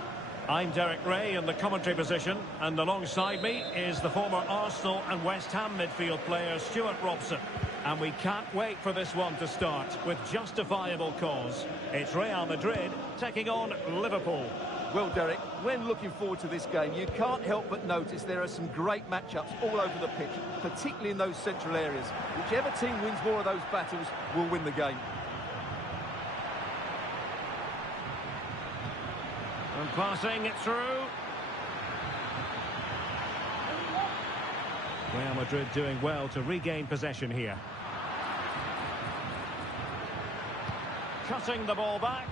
I'm Derek Ray in the commentary position, and alongside me is the former Arsenal and West Ham midfield player Stuart Robson. And we can't wait for this one to start with justifiable cause. It's Real Madrid taking on Liverpool. Well, Derek, when looking forward to this game, you can't help but notice there are some great matchups all over the pitch, particularly in those central areas. Whichever team wins more of those battles will win the game. And passing it through. Real Madrid doing well to regain possession here. Cutting the ball back.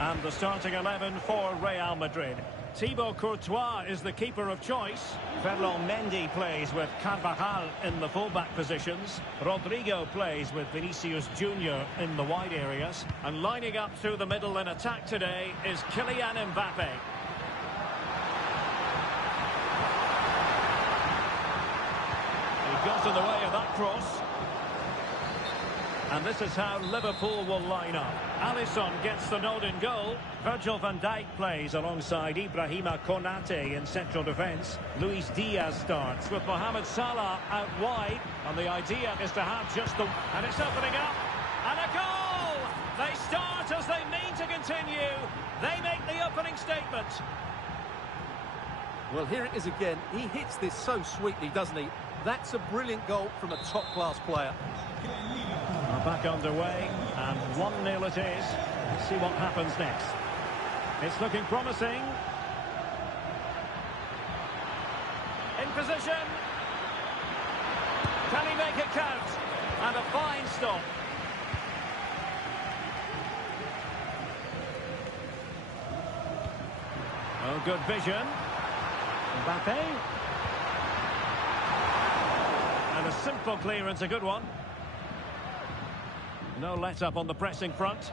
And the starting 11 for Real Madrid. Thibaut Courtois is the keeper of choice. Ferland Mendy plays with Carvajal in the fullback positions. Rodrigo plays with Vinicius Junior in the wide areas. And lining up through the middle in attack today is Kylian Mbappe. He got in the way of that cross. And this is how Liverpool will line up. Alisson gets the nod in goal. Virgil van Dijk plays alongside Ibrahima Konate in central defence. Luis Diaz starts with Mohamed Salah out wide. And the idea is to have just the... And it's opening up. And a goal! They start as they mean to continue. They make the opening statement. Well, here it is again. He hits this so sweetly, doesn't he? That's a brilliant goal from a top-class player. Back underway, and 1-0 it is. Let's see what happens next. It's looking promising. In position. Can he make it count? And a fine stop. Oh, good vision. Mbappe. And a simple clearance, a good one. No let-up on the pressing front.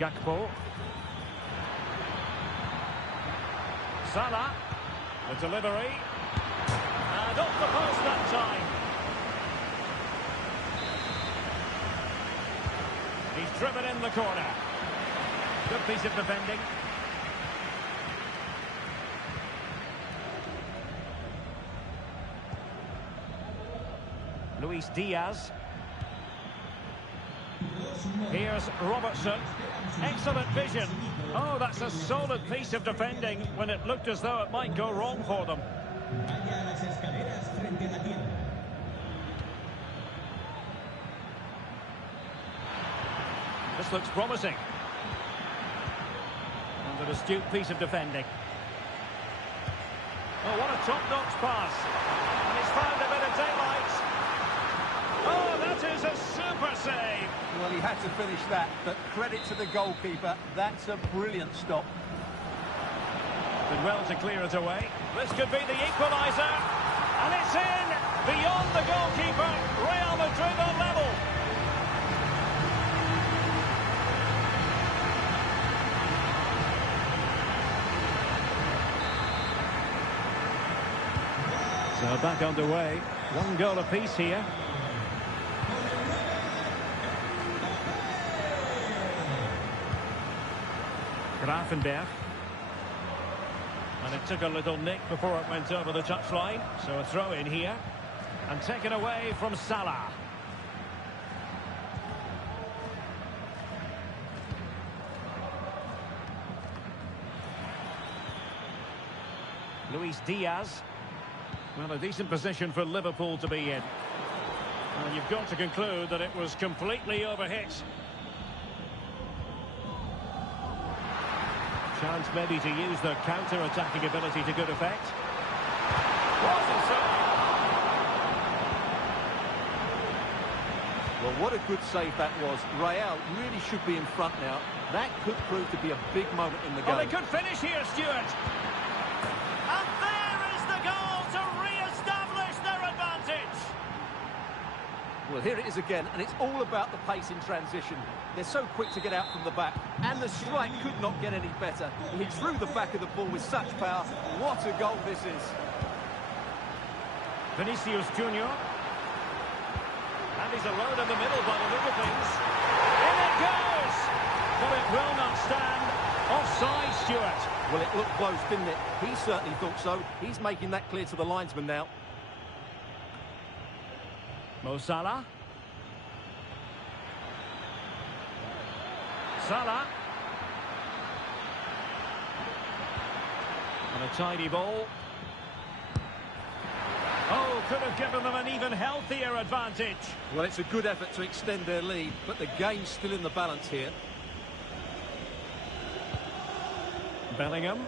Gakpo. Salah. The delivery. And off the post that time. He's driven in the corner. Good piece of defending. Luis Diaz. Here's Robertson. Excellent vision. Oh, that's a solid piece of defending when it looked as though it might go wrong for them. This looks promising. And an astute piece of defending. Oh, what a top-notch pass. And he's found a bit of daylight. Oh, that is a super save. Well, he had to finish that, but credit to the goalkeeper. That's a brilliant stop. Did well to clear it away. This could be the equaliser. And it's in. Beyond the goalkeeper. Real Madrid on level. So back underway. 1 goal apiece here. Grafenberg. And it took a little nick before it went over the touchline. So a throw in here. And taken away from Salah. Luis Diaz. Well, a decent position for Liverpool to be in. Well, you've got to conclude that it was completely overhit. Chance maybe to use their counter-attacking ability to good effect. Was a save. Well, what a good save that was. Real really should be in front now. That could prove to be a big moment in the game. Oh, they could finish here, Stuart. And there is the goal to re-establish their advantage. Well, here it is again, and it's all about the pace in transition. They're so quick to get out from the back, and the strike could not get any better. He drew the back of the ball with such power. What a goal this is. Vinicius Junior. And he's alone in the middle by the look of things. In it goes! But it will not stand. Offside, Stuart. Well, it looked close, didn't it? He certainly thought so. He's making that clear to the linesman now. Mo Salah. Salah. And a tidy ball. Oh, could have given them an even healthier advantage. Well, it's a good effort to extend their lead, but the game's still in the balance here. Bellingham.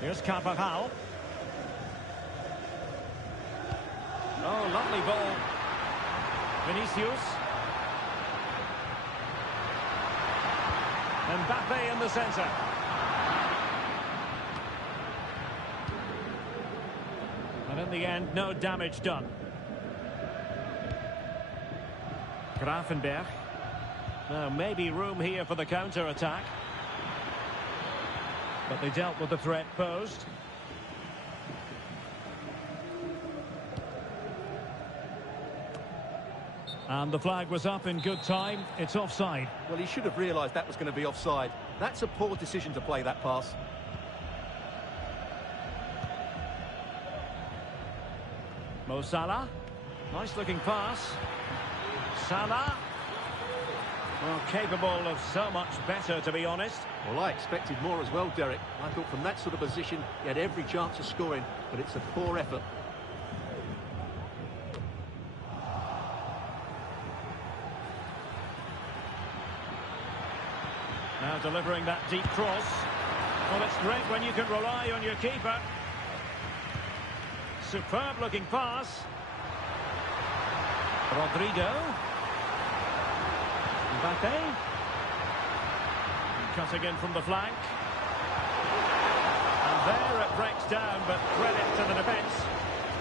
Here's Carvajal. Oh, lovely ball. Vinicius. Mbappe in the centre. And in the end, no damage done. Gravenberg. Now, maybe room here for the counter-attack. But they dealt with the threat posed. And the flag was up in good time. It's offside. Well, he should have realised that was going to be offside. That's a poor decision to play that pass. Mo Salah. Nice looking pass. Salah. Well, capable of so much better, to be honest. Well, I expected more as well, Derek. I thought from that sort of position, he had every chance of scoring, but it's a poor effort. Now delivering that deep cross. Well, it's great when you can rely on your keeper. Superb looking pass. Rodrigo. Mbappe. Cutting in from the flank. And there it breaks down, but credit to the defence.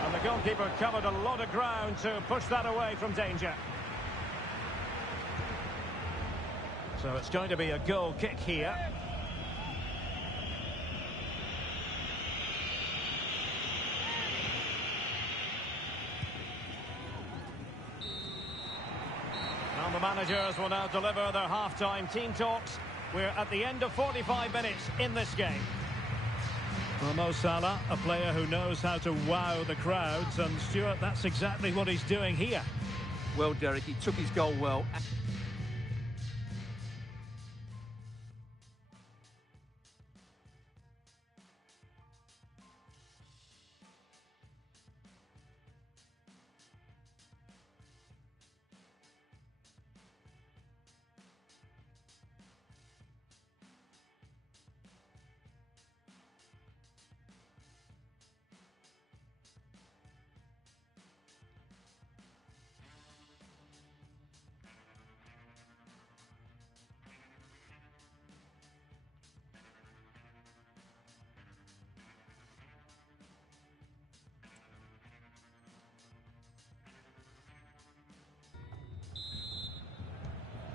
And the goalkeeper covered a lot of ground to push that away from danger. So it's going to be a goal kick here. Now the managers will now deliver their half-time team talks. We're at the end of 45 minutes in this game. Well, Mo Salah, a player who knows how to wow the crowds, and Stuart, that's exactly what he's doing here. Well, Derek, he took his goal well.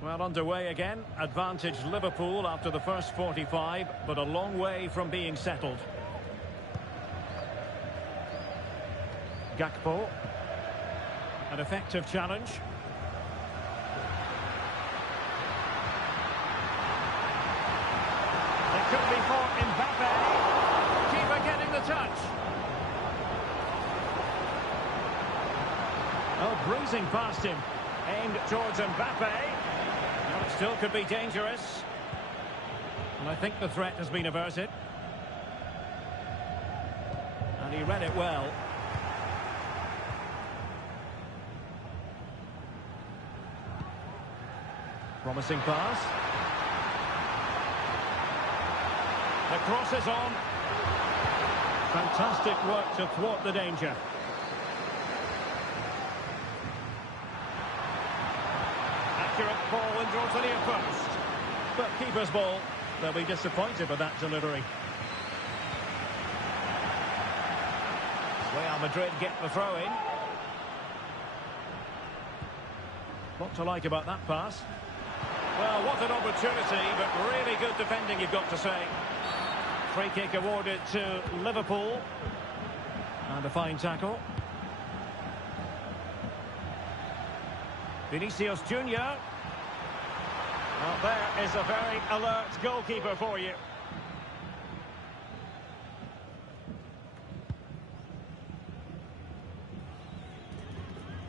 Well, underway again. Advantage Liverpool after the first 45, but a long way from being settled. Gakpo. An effective challenge. It could be for Mbappe. Keeper getting the touch. Oh, breezing past him. Aimed towards Mbappe. Well, it still could be dangerous. And I think the threat has been averted. And he read it well. Promising pass. The cross is on. Fantastic work to thwart the danger. Accurate ball in towards the near post. But keeper's ball. They'll be disappointed with that delivery. Real Madrid get the throw in. What to like about that pass? Well, what an opportunity, but really good defending, you've got to say. Free kick awarded to Liverpool. And a fine tackle. Vinicius Junior. Well, there is a very alert goalkeeper for you.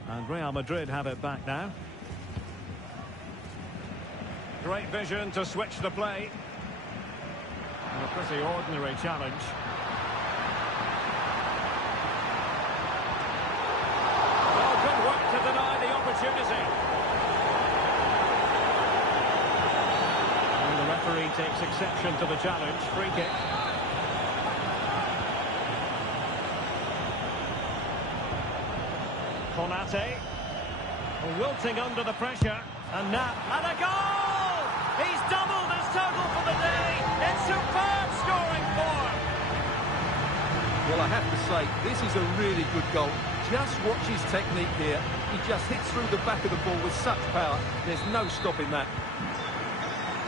And Real Madrid have it back now. Great vision to switch the play. And a pretty ordinary challenge. Well, good work to deny the opportunity. And the referee takes exception to the challenge. Free kick. Konate, wilting under the pressure, and now, and a goal! He's doubled his total for the day in superb scoring form. Well, I have to say, this is a really good goal. Just watch his technique here. He just hits through the back of the ball with such power. There's no stopping that.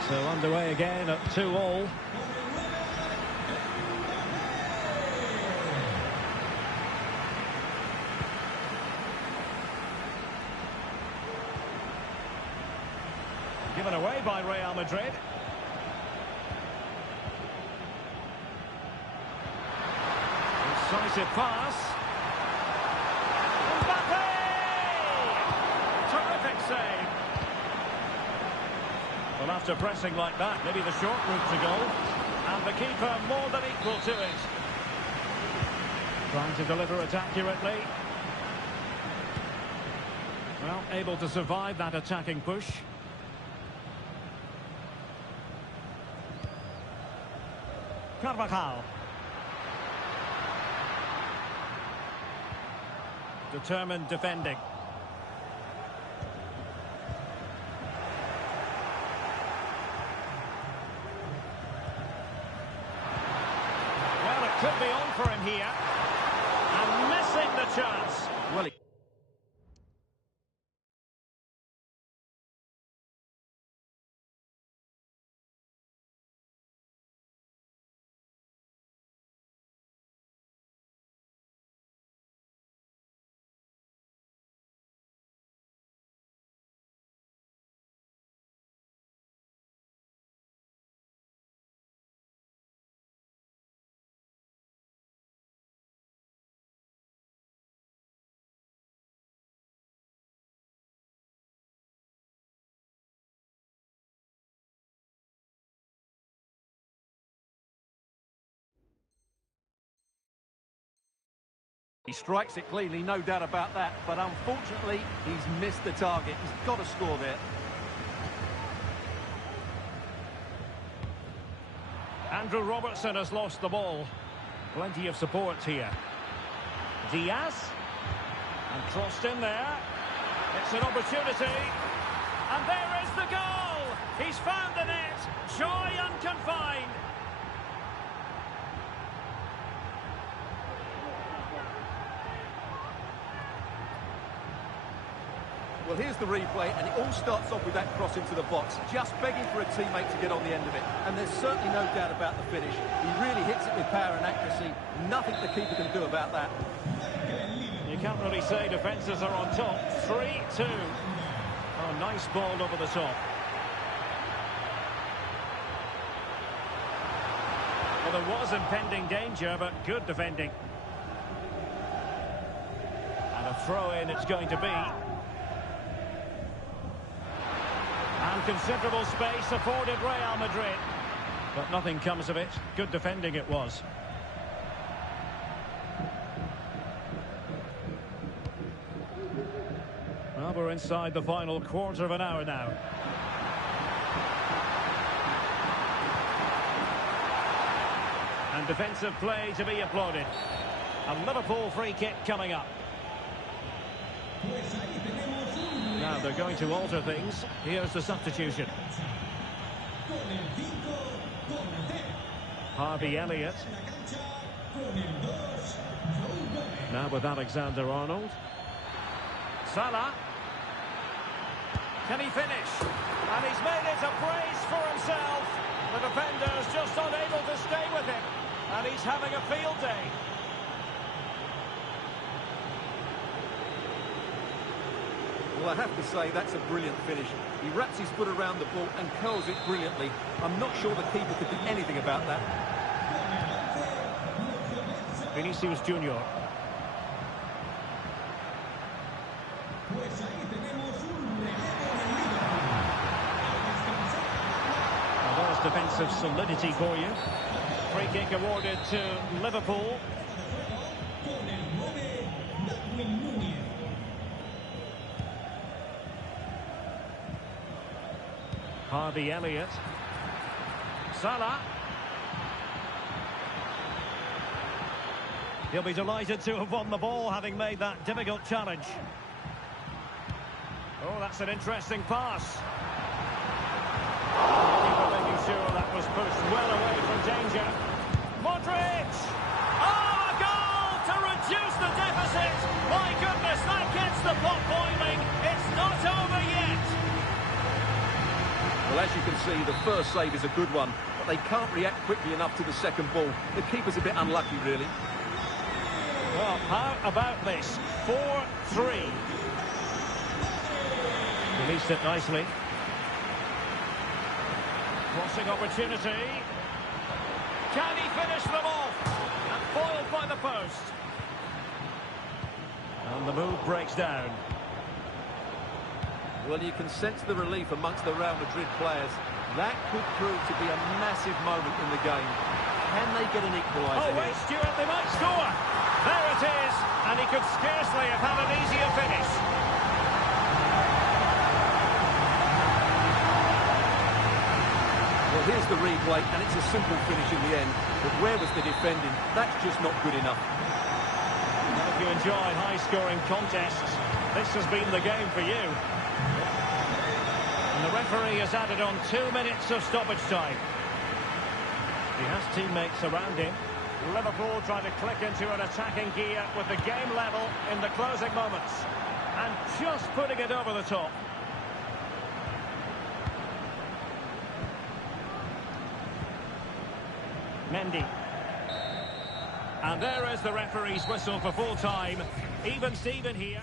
So underway again at 2-2. Given away by Real Madrid. Incisive pass. Mbappe! Terrific save. Well, after pressing like that, maybe the short route to goal. And the keeper more than equal to it. Trying to deliver it accurately. Well, able to survive that attacking push. Carvajal. Determined defending. Well, it could be on for him here. And missing the chance. Well, he strikes it cleanly, no doubt about that, but unfortunately he's missed the target. He's got to score there. Andrew Robertson has lost the ball. Plenty of support here. Diaz. And crossed in there. It's an opportunity. And there is the goal! He's found the net. Joy unconfined. Well, here's the replay, and it all starts off with that cross into the box, just begging for a teammate to get on the end of it. And there's certainly no doubt about the finish. He really hits it with power and accuracy. Nothing the keeper can do about that. You can't really say defences are on top. 3-2. Oh, nice ball over the top. Well, there was impending danger, but good defending. And a throw-in it's going to be. And considerable space afforded Real Madrid. But nothing comes of it. Good defending it was. Well, we're inside the final quarter of an hour now. And defensive play to be applauded. A Liverpool free kick coming up. Now they're going to alter things. Here's the substitution. Harvey Elliott. Now with Alexander-Arnold. Salah. Can he finish? And he's made it a brace for himself. The defender's just unable to stay with him. And he's having a field day. Well, I have to say, that's a brilliant finish. He wraps his foot around the ball and curls it brilliantly. I'm not sure the keeper could do anything about that. Vinicius Junior. Well, there's defensive solidity for you. Free kick awarded to Liverpool. Harvey Elliott. Salah. He'll be delighted to have won the ball, having made that difficult challenge. Oh, that's an interesting pass. Keeper making sure that was pushed well away from danger. Modric! Oh, a goal to reduce the deficit! My goodness, that gets the pot boiling. It's not over yet. Well, as you can see, the first save is a good one, but they can't react quickly enough to the second ball. The keeper's a bit unlucky, really. Well, how about this? 4-3. Released it nicely. Crossing opportunity. Can he finish them off? And foiled by the post. And the move breaks down. Well, you can sense the relief amongst the Real Madrid players. That could prove to be a massive moment in the game. Can they get an equaliser? Oh, wait, Stuart, they might score. There it is, and he could scarcely have had an easier finish. Well, here's the replay, and it's a simple finish in the end. But where was the defending? That's just not good enough. Well, if you enjoy high-scoring contests, this has been the game for you. And the referee has added on 2 minutes of stoppage time. He has teammates around him. Liverpool trying to click into an attacking gear with the game level in the closing moments. And just putting it over the top. Mendy. And there is the referee's whistle for full time. Even Steven here.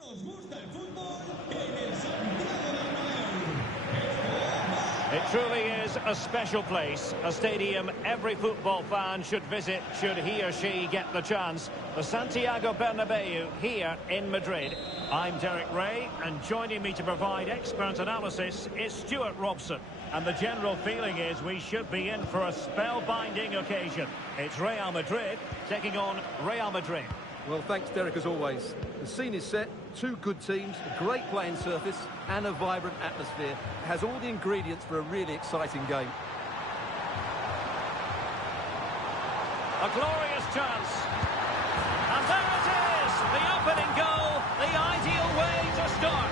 Nos gusta el fútbol en el Santiago Bernabéu. It truly is a special place, a stadium every football fan should visit should he or she get the chance. The Santiago Bernabéu here in Madrid. I'm Derek Ray, and joining me to provide expert analysis is Stuart Robson. And the general feeling is we should be in for a spellbinding occasion. It's Real Madrid taking on Real Madrid. Well, thanks, Derek, as always. The scene is set, two good teams, a great playing surface and a vibrant atmosphere. It has all the ingredients for a really exciting game. A glorious chance. And there it is, the opening goal, the ideal way to start.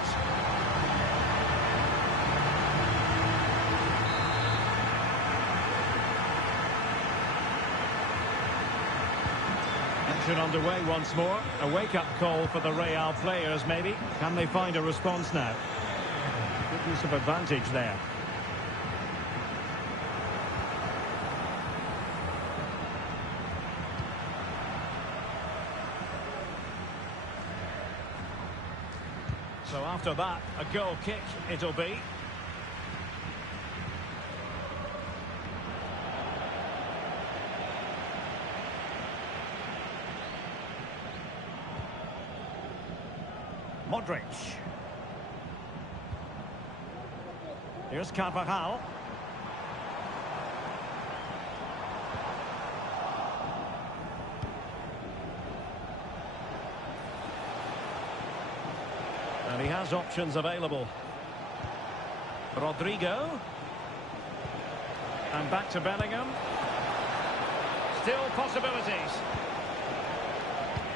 Action underway once more. A wake-up call for the Real players, maybe. Can they find a response now? Good Defensive advantage there. So after that, a goal kick it'll be. Modric. Here's Carvajal. And he has options available. Rodrigo. And back to Bellingham. Still possibilities.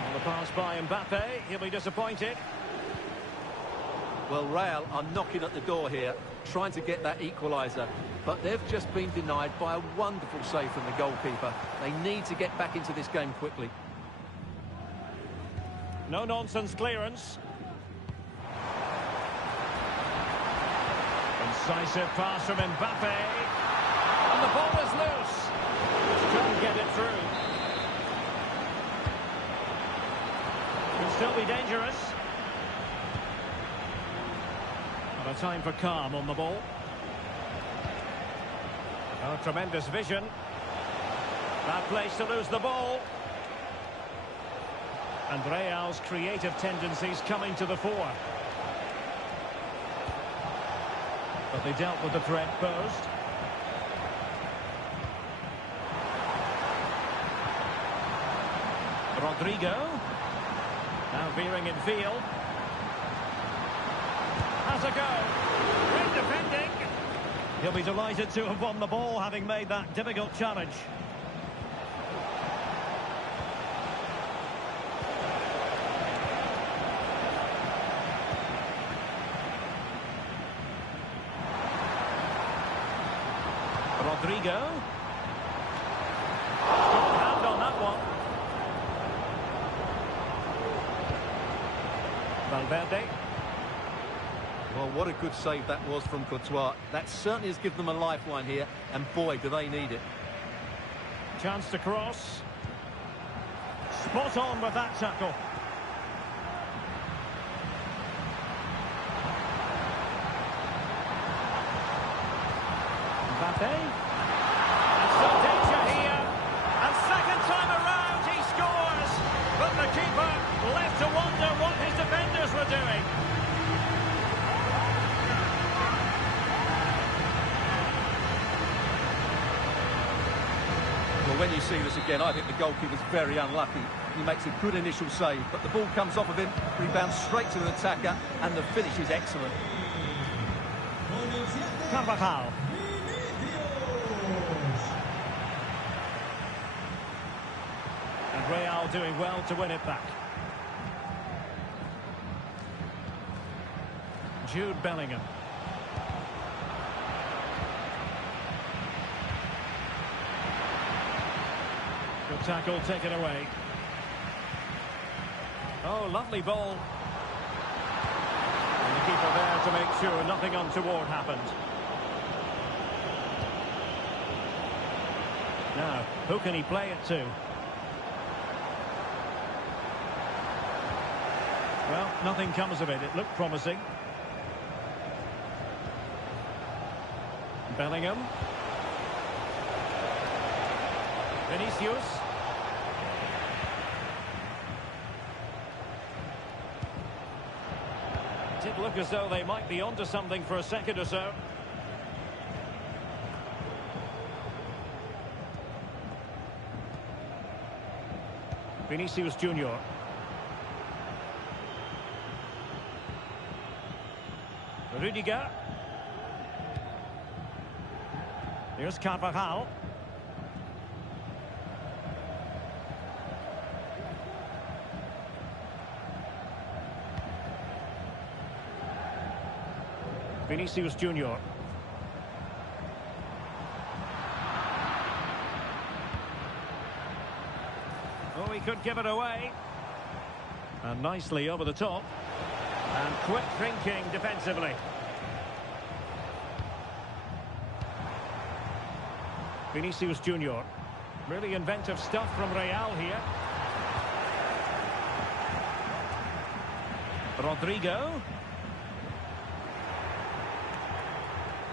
On the pass by Mbappe, he'll be disappointed. Well, Real are knocking at the door here, trying to get that equaliser. But they've just been denied by a wonderful save from the goalkeeper. They need to get back into this game quickly. No-nonsense clearance. Incisive pass from Mbappe. And the ball is loose. Can't get it through. Can still be dangerous. And a time for calm on the ball. Oh, tremendous vision. Bad place to lose the ball. And Real's creative tendencies coming to the fore. But they dealt with the threat posed. Rodrigo. Now veering in field. Has a go. Great defending. He'll be delighted to have won the ball, having made that difficult challenge. Rodrigo. Good hand on that one. Valverde. Well, what a good save that was from Courtois. That certainly has given them a lifeline here, and boy, do they need it. Chance to cross. Spot on with that tackle. Mbappe. And some danger here. And second time around he scores. But the keeper left to wonder what his defenders were doing. Well, when you see this again, I think the goalkeeper's very unlucky. He makes a good initial save, but the ball comes off of him, rebounds straight to the attacker, and the finish is excellent. Carvajal. And Real doing well to win it back. Jude Bellingham. Good tackle taken away. Oh, lovely ball. And the keeper there to make sure nothing untoward happened. Now, who can he play it to? Well, nothing comes of it. It looked promising. Bellingham. Vinicius. It did look as though they might be onto something for a second or so. Vinicius Junior. Rudiger. Here's Carvajal. Vinicius Junior. Oh, he could give it away. And nicely over the top. And quick thinking defensively. Vinicius Junior. Really inventive stuff from Real here. Rodrigo.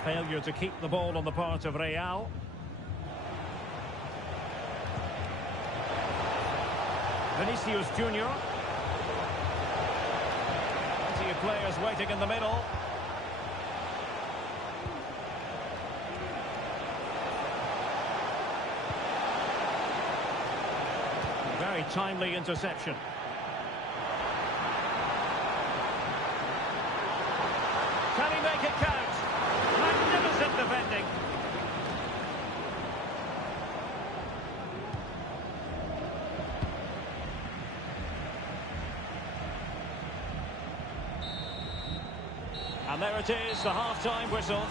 Failure to keep the ball on the part of Real. Vinicius Junior. Plenty of players waiting in the middle. Very timely interception. Can he make it count? Magnificent defending. And there it is, the half-time whistle.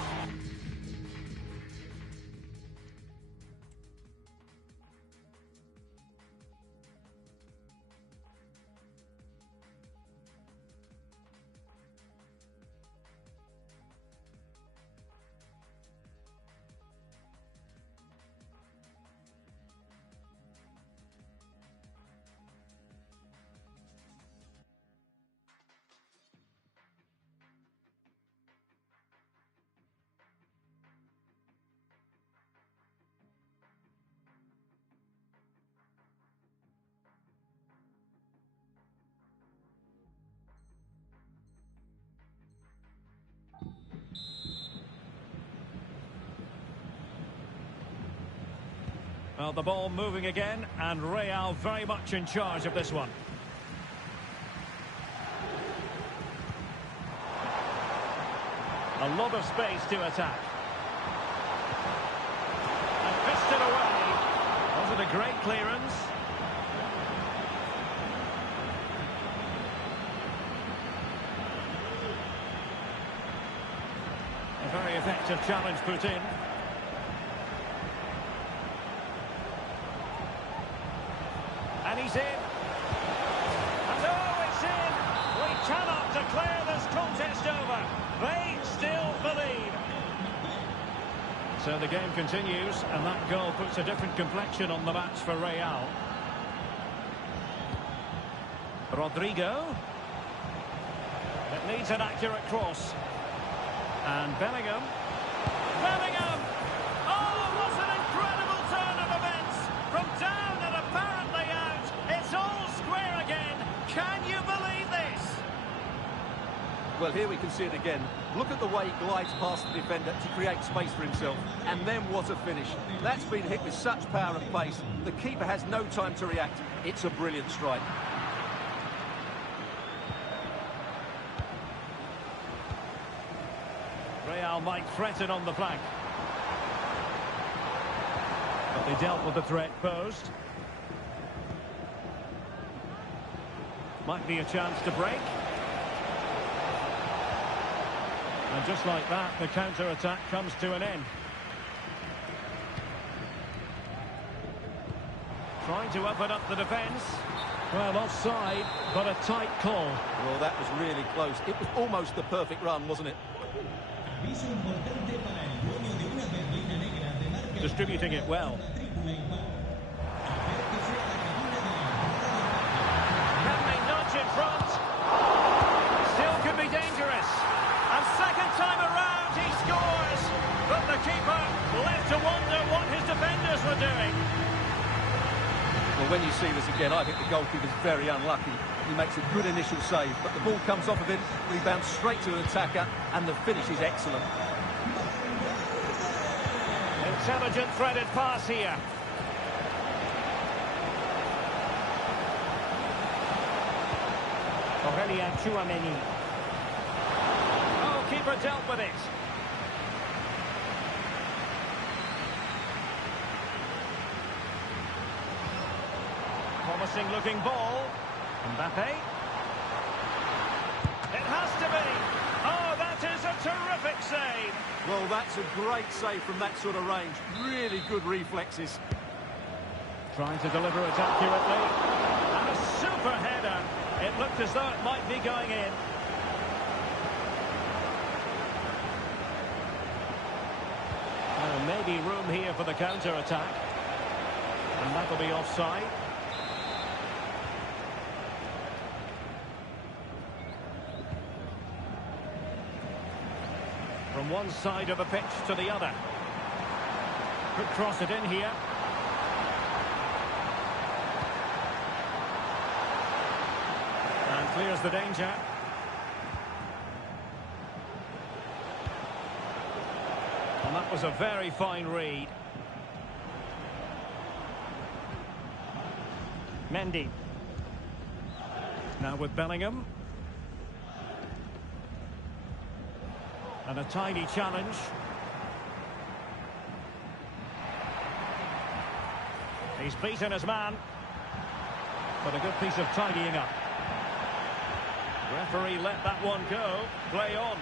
Well, the ball moving again, and Real very much in charge of this one. A lot of space to attack. And fisted away. Was it a great clearance? A very effective challenge put in. And he's in. And oh, it's in! We cannot declare this contest over. They still believe. So the game continues, and that goal puts a different complexion on the match for Real. Rodrigo. It needs an accurate cross. And Bellingham. Bellingham! Oh, what an incredible turn of events! From down and apparently out, it's all square again. Can you believe this? Well, here we can see it again. Look at the way he glides past the defender to create space for himself. And then what a finish. That's been hit with such power and pace. The keeper has no time to react. It's a brilliant strike. Real might threaten on the flank. But they dealt with the threat posed. Might be a chance to break. And just like that, the counter-attack comes to an end. Trying to open up the defence. Well, offside, but a tight call. Well, that was really close. It was almost the perfect run, wasn't it? Distributing it well. Can they nudge in front? Still could be dangerous. And second time around he scores. But the keeper left to wonder what his defenders were doing. Well, when you see this again, I think the goalkeeper's very unlucky. He makes a good initial save, but the ball comes off of him, rebounds straight to an attacker, and the finish is excellent. Intelligent threaded pass here. Aurelien Tchouameni. Oh, keeper dealt with it. Promising looking ball. Mbappe. It has to be. Oh, that is a terrific save. Well, that's a great save from that sort of range. Really good reflexes. Trying to deliver it accurately. And a super header. It looked as though it might be going in. Maybe room here for the counter-attack. And that'll be offside. From one side of the pitch to the other. Could cross it in here. And clears the danger. And that was a very fine read. Mendy. Now with Bellingham. And a tiny challenge. He's beaten his man. But a good piece of tidying up. Referee let that one go. Play on.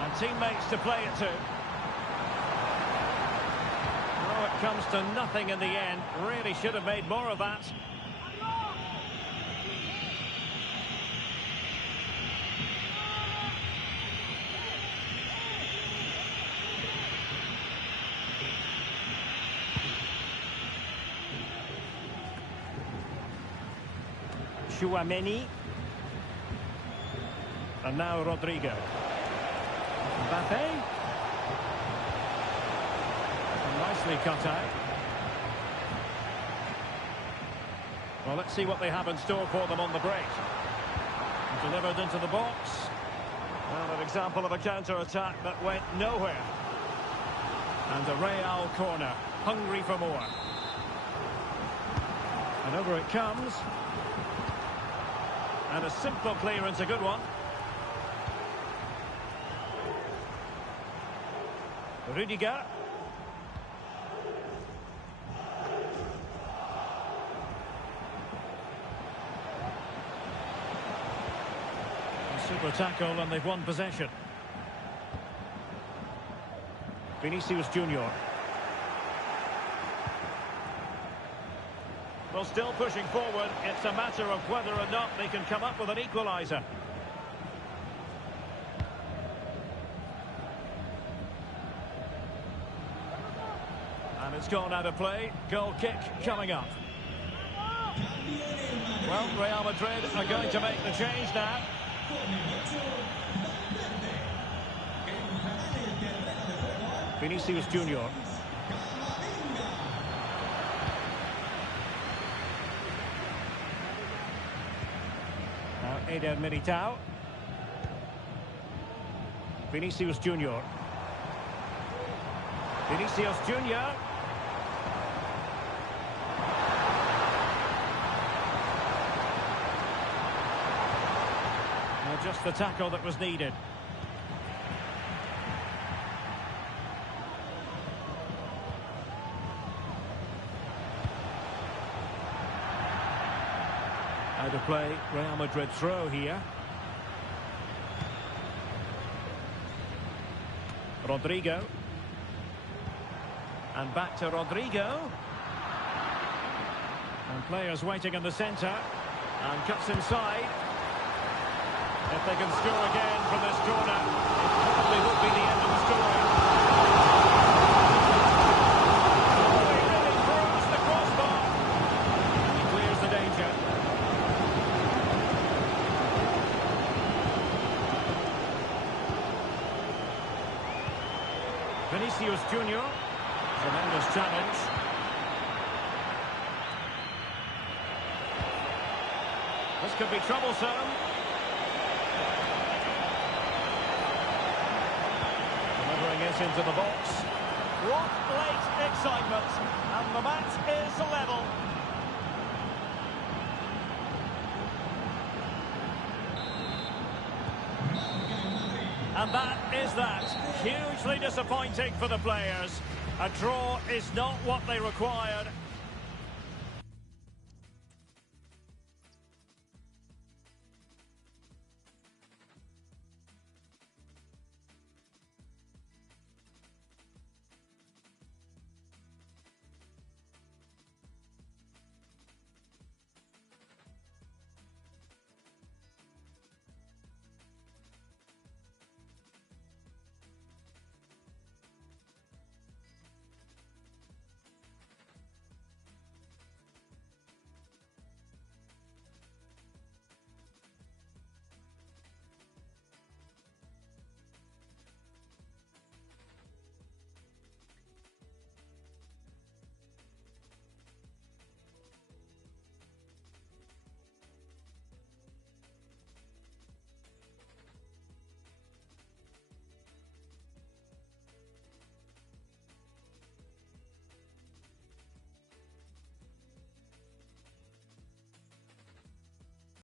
And teammates to play it to. Oh, it comes to nothing in the end. Really should have made more of that. Chouameni. And now Rodrigo. Mbappe. Nicely cut out. Well, let's see what they have in store for them on the break. Delivered into the box. Well, an example of a counter-attack that went nowhere. And a Real corner, hungry for more. And over it comes. And a simple clearance, a good one. Rudiger. A super tackle and they've won possession. Vinicius Junior. Well, still pushing forward. It's a matter of whether or not they can come up with an equaliser. And it's gone out of play. Goal kick coming up. Well, Real Madrid are going to make the change now. Vinicius Junior. Eder Militao. Vinicius Junior. Vinicius Junior. Well, just the tackle that was needed. Out of play, Real Madrid throw here. Rodrigo. And back to Rodrigo. And players waiting in the centre. And cuts inside. If they can score again from this corner, it probably would be the end of the story. Oh, he really throws the crossbar. He clears the danger. Vinicius Junior. Tremendous challenge. This could be troublesome. Delivering it into the box. What late excitement. And the match is level. And that is that. Hugely disappointing for the players. A draw is not what they required.